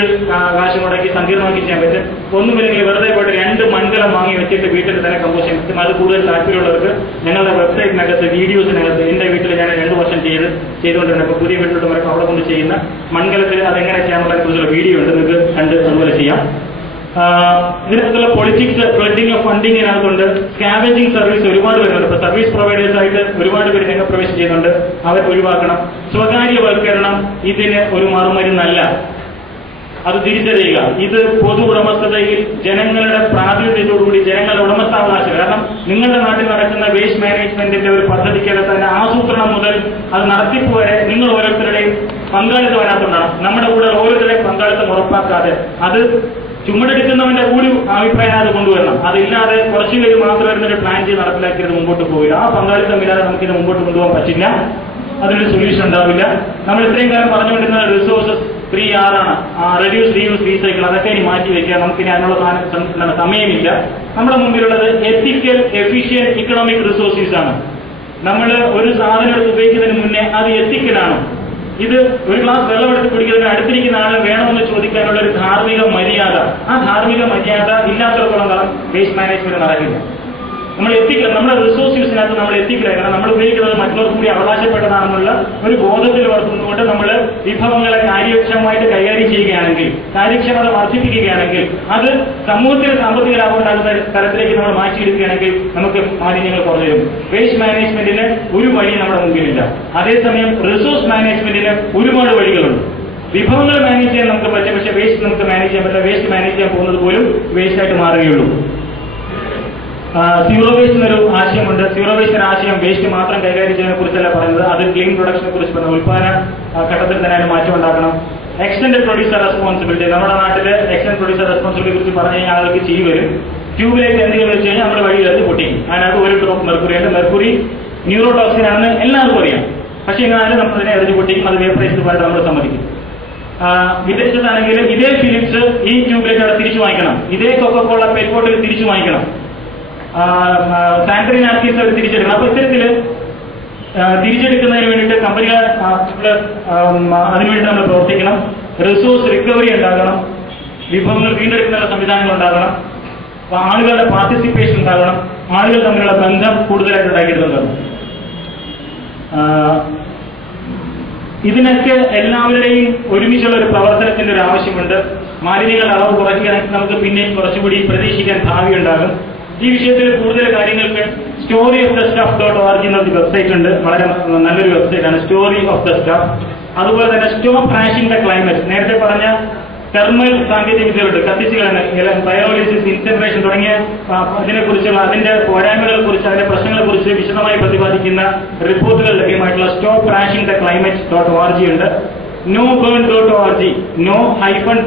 കാശ് മുടക്കി സങ്കീർണമാക്കി ചെയ്യാൻ പറ്റും. ഒന്നുമില്ലെങ്കിൽ വെറുതെ പോയിട്ട് 2 മൺകലം വാങ്ങി വെച്ചിട്ട് വീട്ടിൽ തന്നെ കമ്പോസ്റ്റ് ചെയ്യാൻ പറ്റും. അത് കൂടുതൽ താല്പര്യമുള്ളവർക്ക് ഞങ്ങളുടെ വെബ്സൈറ്റിനകത്ത് വീഡിയോസിനകത്ത് എന്റെ വീട്ടിൽ ഞാൻ 2 വർഷം ചെയ്തുകൊണ്ടിരുന്നത്. ഇപ്പോൾ പുതിയ വീട്ടിലോട്ട് വരപ്പോൾ അവിടെ കൊണ്ട് ചെയ്യുന്ന മൺകലത്തിൽ അതെങ്ങനെ ചെയ്യാനുള്ളതിനെ കുറിച്ചുള്ള വീഡിയോ ഉണ്ട്, നിങ്ങൾക്ക് കണ്ട് അതുപോലെ ചെയ്യാം. ഇതിനകത്തുള്ള പൊളിറ്റിക്സ്, ഫ്ലഡിംഗ് ഓഫ് ഫണ്ടിങ് ഇതിനകത്തുണ്ട്. സ്കാവേജിംഗ് സർവീസ് ഒരുപാട് വരുന്നുണ്ട്. ഇപ്പൊ സർവീസ് പ്രൊവൈഡേഴ്സ് ആയിട്ട് ഒരുപാട് പേര് രംഗപ്രവേശം ചെയ്യുന്നുണ്ട്, അവർ ഒഴിവാക്കണം. സ്വകാര്യവൽക്കരണം ഇതിന് ഒരു മറുമരുന്നല്ല, അത് തിരിച്ചറിയുക. ഇത് പൊതു ഉടമസ്ഥതയിൽ ജനങ്ങളുടെ പ്രാതിനിധ്യത്തോടുകൂടി ജനങ്ങളുടെ ഉടമസ്ഥാവകാശം. കാരണം നിങ്ങളുടെ നാട്ടിൽ നടക്കുന്ന വേസ്റ്റ് മാനേജ്മെന്റിന്റെ ഒരു പദ്ധതിക്കകത്ത് തന്നെ ആസൂത്രണം മുതൽ അത് നടത്തിപ്പ് വരെ നിങ്ങൾ ഓരോരുത്തരുടെയും പങ്കാളിത്തം അതിനകത്തുണ്ടാണ്. നമ്മുടെ കൂടെ ഓരോരുത്തരുടെയും പങ്കാളിത്തം ഉറപ്പാക്കാതെ അത് ചുമടെടുക്കുന്നവന്റെ കൂടി അഭിപ്രായം അത് കൊണ്ടുവരണം. അതില്ലാതെ കുറച്ചു പേര് മാത്രം വരുന്നൊരു പ്ലാൻ ചെയ്ത് നടപ്പിലാക്കിയത് മുമ്പോട്ട് പോവില്ല. ആ പങ്കാളിത്തം ഇല്ലാതെ നമുക്കിത് മുമ്പോട്ട് കൊണ്ടുപോകാൻ പറ്റില്ല, അതിനൊരു സൊല്യൂഷൻ ഉണ്ടാവില്ല. നമ്മൾ ഇത്രയും കാലം പറഞ്ഞുകൊണ്ടിരുന്ന റിസോഴ്സസ് 3R ആണ്, റെഡ്യൂസ്, റീയൂസ്, റീസൈക്കിൾ. അതൊക്കെ ഇനി മാറ്റി വെക്കുക. നമുക്കിനി അതിനുള്ള സമയമില്ല. നമ്മുടെ മുമ്പിലുള്ളത് എത്തിക്കൽ, എഫിഷ്യന്റ്, ഇക്കണോമിക് റിസോഴ്സസ് ആണ്. നമ്മൾ ഒരു സാധനം എടുത്ത് ഉപയോഗിക്കുന്നതിന് മുന്നേ അത് എത്തിക്കലാണ്. ഇത് ഒരു ഗ്ലാസ് വെള്ളം എടുത്ത് കുടിക്കുന്നതിന് അടുത്തിരിക്കുന്ന ആളെ വേണമെന്ന് ചോദിക്കാനുള്ള ഒരു ധാർമ്മിക മര്യാദ, ആ ധാർമ്മിക മര്യാദ ഇല്ലാത്തടത്തോളം കാലം വേസ്റ്റ് മാനേജ്മെന്റ് നടക്കില്ല. നമ്മൾ എത്തിക്കൽ, നമ്മുടെ റിസോഴ്സ് യൂസിനകത്ത് നമ്മൾ എത്തിക്കലായിരുന്നു. നമ്മൾ ഉപയോഗിക്കുന്നത് മറ്റുള്ളവർക്ക് കൂടി അവകാശപ്പെട്ടതാണെന്നുള്ള ഒരു ബോധത്തിൽ വളർത്തുന്നതുകൊണ്ട് നമ്മൾ വിഭവങ്ങളെ കാര്യക്ഷമമായിട്ട് കൈകാര്യം ചെയ്യുകയാണെങ്കിൽ, കാര്യക്ഷമത വർദ്ധിപ്പിക്കുകയാണെങ്കിൽ, അത് സമൂഹത്തിന് സാമ്പത്തിക ലാഭം ഉണ്ടാകുന്ന തരത്തിലേക്ക് നമ്മൾ മാറ്റിയെടുക്കുകയാണെങ്കിൽ നമുക്ക് മാലിന്യങ്ങൾ കുറഞ്ഞു വരും. വേസ്റ്റ് മാനേജ്മെന്റിന് ഒരു വഴി നമ്മുടെ മുമ്പിലില്ല. അതേസമയം റിസോഴ്സ് മാനേജ്മെന്റിന് ഒരുപാട് വഴികളുണ്ട്. വിഭവങ്ങൾ മാനേജ് ചെയ്യാൻ നമുക്ക് പറ്റും, പക്ഷേ വേസ്റ്റ് നമുക്ക് മാനേജ് ചെയ്യാൻ പറ്റില്ല. വേസ്റ്റ് മാനേജ് ചെയ്യാൻ പോകുന്നത് പോലും വേസ്റ്റ് ആയിട്ട് മാറുകയുള്ളൂ. സീറോ വേസ്റ്റ് എന്നൊരു ആശയമുണ്ട്. സീറോ വേസ്റ്റ് എന്ന ആശയം വേസ്റ്റ് മാത്രം കൈകാര്യം ചെയ്യുന്നതിനെ കുറിച്ചല്ല പറയുന്നത്, അത് ക്ലീൻ പ്രൊഡക്ഷനെ കുറിച്ച് പറയുന്നത്. ഉൽപ്പാദന ഘട്ടത്തിൽ തന്നെ അതിന് മാറ്റം ഉണ്ടാക്കണം. എക്സ്റ്റൻഡഡ് പ്രൊഡ്യൂസർ റെസ്പോൺസിബിലിറ്റി, നമ്മുടെ നാട്ടിൽ എക്സ്റ്റൻഡ് പ്രൊഡ്യൂസർ റെസ്പോൺസിബിലിറ്റി കുറിച്ച് പറഞ്ഞു കഴിഞ്ഞാൽ ആൾക്ക് ചെയ്തു വരും. ട്യൂബിലേക്ക് എന്തെങ്കിലും വെച്ച് കഴിഞ്ഞാൽ നമ്മൾ വഴിയിലെത്തി പൊട്ടിക്കും. അതിനകത്ത് 1 ഡ്രോപ്പ് മെർക്കുറി ഉണ്ട്. മെർക്കുറി ന്യൂറോടോക്സിൻ ആണെന്ന് എല്ലാവർക്കും അറിയാം. പക്ഷേ എന്നാലും നമ്മളതിനെ എറിഞ്ഞ് പൊട്ടിക്കും. അത് വേപ്പറൈസ്ഡ് പോയിട്ട് നമ്മൾ സമ്മതിക്കും. വിദേശത്താണെങ്കിൽ ഇതേ ഫിലിപ്സ് ഈ ട്യൂബിലേക്ക് അവിടെ തിരിച്ചു വാങ്ങിക്കണം. ഇതേ കൊക്കക്കോള പെരിക്കോട്ടിൽ തിരിച്ചു വാങ്ങിക്കണം. സാനിറ്ററി നാപ്കിൻസ് അവർ തിരിച്ചെടുക്കണം. അപ്പൊ ഇത്തരത്തില് തിരിച്ചെടുക്കുന്നതിന് വേണ്ടിയിട്ട് കമ്പനികൾ അതിനുവേണ്ടി നമ്മൾ പ്രവർത്തിക്കണം. റിസോഴ്സ് റിക്കവറി ഉണ്ടാകണം. വിഭവങ്ങൾ വീണ്ടെടുക്കുന്ന സംവിധാനങ്ങൾ ഉണ്ടാകണം. ആളുകളുടെ പാർട്ടിസിപ്പേഷൻ ഉണ്ടാകണം. ആളുകൾ തമ്മിലുള്ള ബന്ധം കൂടുതലായിട്ട് ഉണ്ടാക്കിയിട്ടുണ്ടാകും. ഇതിനൊക്കെ എല്ലാവരുടെയും ഒരുമിച്ചുള്ള ഒരു പ്രവർത്തനത്തിന്റെ ഒരു ആവശ്യമുണ്ട്. മാലിന്യങ്ങളുടെ അളവ് കുറയ്ക്കുകയാണെങ്കിൽ നമുക്ക് പിന്നെ കുറച്ചുകൂടി പ്രതീക്ഷിക്കാൻ ഭാവിയുണ്ടാകും. ഈ വിഷയത്തിൽ കൂടുതൽ കാര്യങ്ങൾക്ക് storyofthestuff.org എന്നൊരു വെബ്സൈറ്റ് ഉണ്ട്. വളരെ നല്ലൊരു വെബ്സൈറ്റാണ്. storyofthestuff. അതുപോലെ തന്നെ സ്റ്റോപ്പ് റാഷിംഗ് ദ ക്ലൈമറ്റ്, നേരത്തെ പറഞ്ഞ തെർമൽ സാങ്കേതിക വിദ്യകളുണ്ട്, കത്തിച്ച് കളയുന്ന ബയോളിസിസ്, ഇൻസിനറേഷൻ തുടങ്ങിയ അതിനെക്കുറിച്ചുള്ള അതിന്റെ പോരായ്മകളെ കുറിച്ച് അതിന്റെ പ്രശ്നങ്ങളെ കുറിച്ച് വിശദമായി പ്രതിപാദിക്കുന്ന റിപ്പോർട്ടുകൾ ലഭ്യമായിട്ടുള്ള സ്റ്റോപ്പ് റാഷിംഗ് ദ climate.org ഉണ്ട്. noburn.org, no-burn,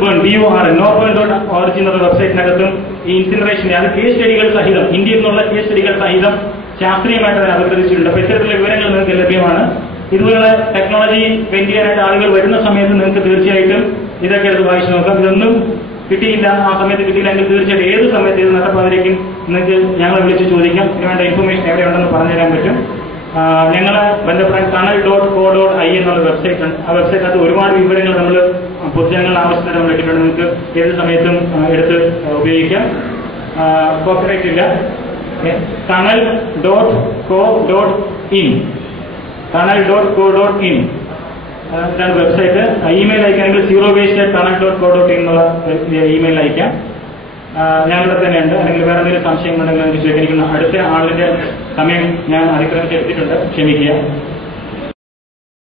noburn.org എന്നുള്ള വെബ്സൈറ്റിനകത്തും ഈ ഇൻസിനറേഷൻ അത് കേസ് സ്റ്റഡികൾ സഹിതം, ഇന്ത്യയിൽ നിന്നുള്ള കേസ് സ്റ്റഡികൾ സഹിതം ശാസ്ത്രീയമായിട്ട് അതിനെ അവതരിപ്പിച്ചിട്ടുണ്ട്. അപ്പോൾ ഇത്തരത്തിലുള്ള വിവരങ്ങൾ നിങ്ങൾക്ക് ലഭ്യമാണ്. ഇതുപോലെ ടെക്നോളജി വെന്റ് ചെയ്യാനായിട്ട് ആളുകൾ വരുന്ന സമയത്ത് നിങ്ങൾക്ക് തീർച്ചയായിട്ടും ഇതൊക്കെ എടുത്ത് വായിച്ചു നോക്കാം. ഇതൊന്നും കിട്ടിയില്ല, ആ സമയത്ത് കിട്ടിയില്ലെങ്കിൽ തീർച്ചയായിട്ടും ഏത് സമയത്ത് ഇത് നടപ്പാതിരിക്കും നിങ്ങൾക്ക് ഞങ്ങളെ വിളിച്ച് ചോദിക്കാം. ഇതിനുവേണ്ട ഇൻഫർമേഷൻ എവിടെയുണ്ടെന്ന് പറഞ്ഞുതരാൻ പറ്റും. ഞങ്ങളെ ബന്ധപ്പെടാൻ tunnel.co.in എന്നുള്ള വെബ്സൈറ്റ് ഉണ്ട്. ആ വെബ്സൈറ്റിനകത്ത് ഒരുപാട് വിവരങ്ങൾ നമ്മൾ പൊതുജനങ്ങളുടെ ആവശ്യത്തിന് നമ്മൾ ഇട്ടിട്ടുണ്ട്. നിങ്ങൾക്ക് ഏത് സമയത്തും എടുത്ത് ഉപയോഗിക്കാം. കോപ്പിറൈറ്റ് ഇല്ല. tunnel.co.in ഇതാണ് വെബ്സൈറ്റ്. ഇമെയിൽ അയക്കുകയാണെങ്കിൽ zerowaste@tunnel.co.in എന്നുള്ള ഇമെയിൽ അയക്കാം. ഞാനിവിടെ തന്നെയുണ്ട്. അല്ലെങ്കിൽ വേറെ എന്തെങ്കിലും സംശയങ്ങളുണ്ടെങ്കിൽ എനിക്ക് ചോദിക്കണം. അടുത്ത ആളിന്റെ സമയം ഞാൻ അതിക്രമിച്ച് എടുത്തിട്ടുണ്ട്, ക്ഷമിക്കുക.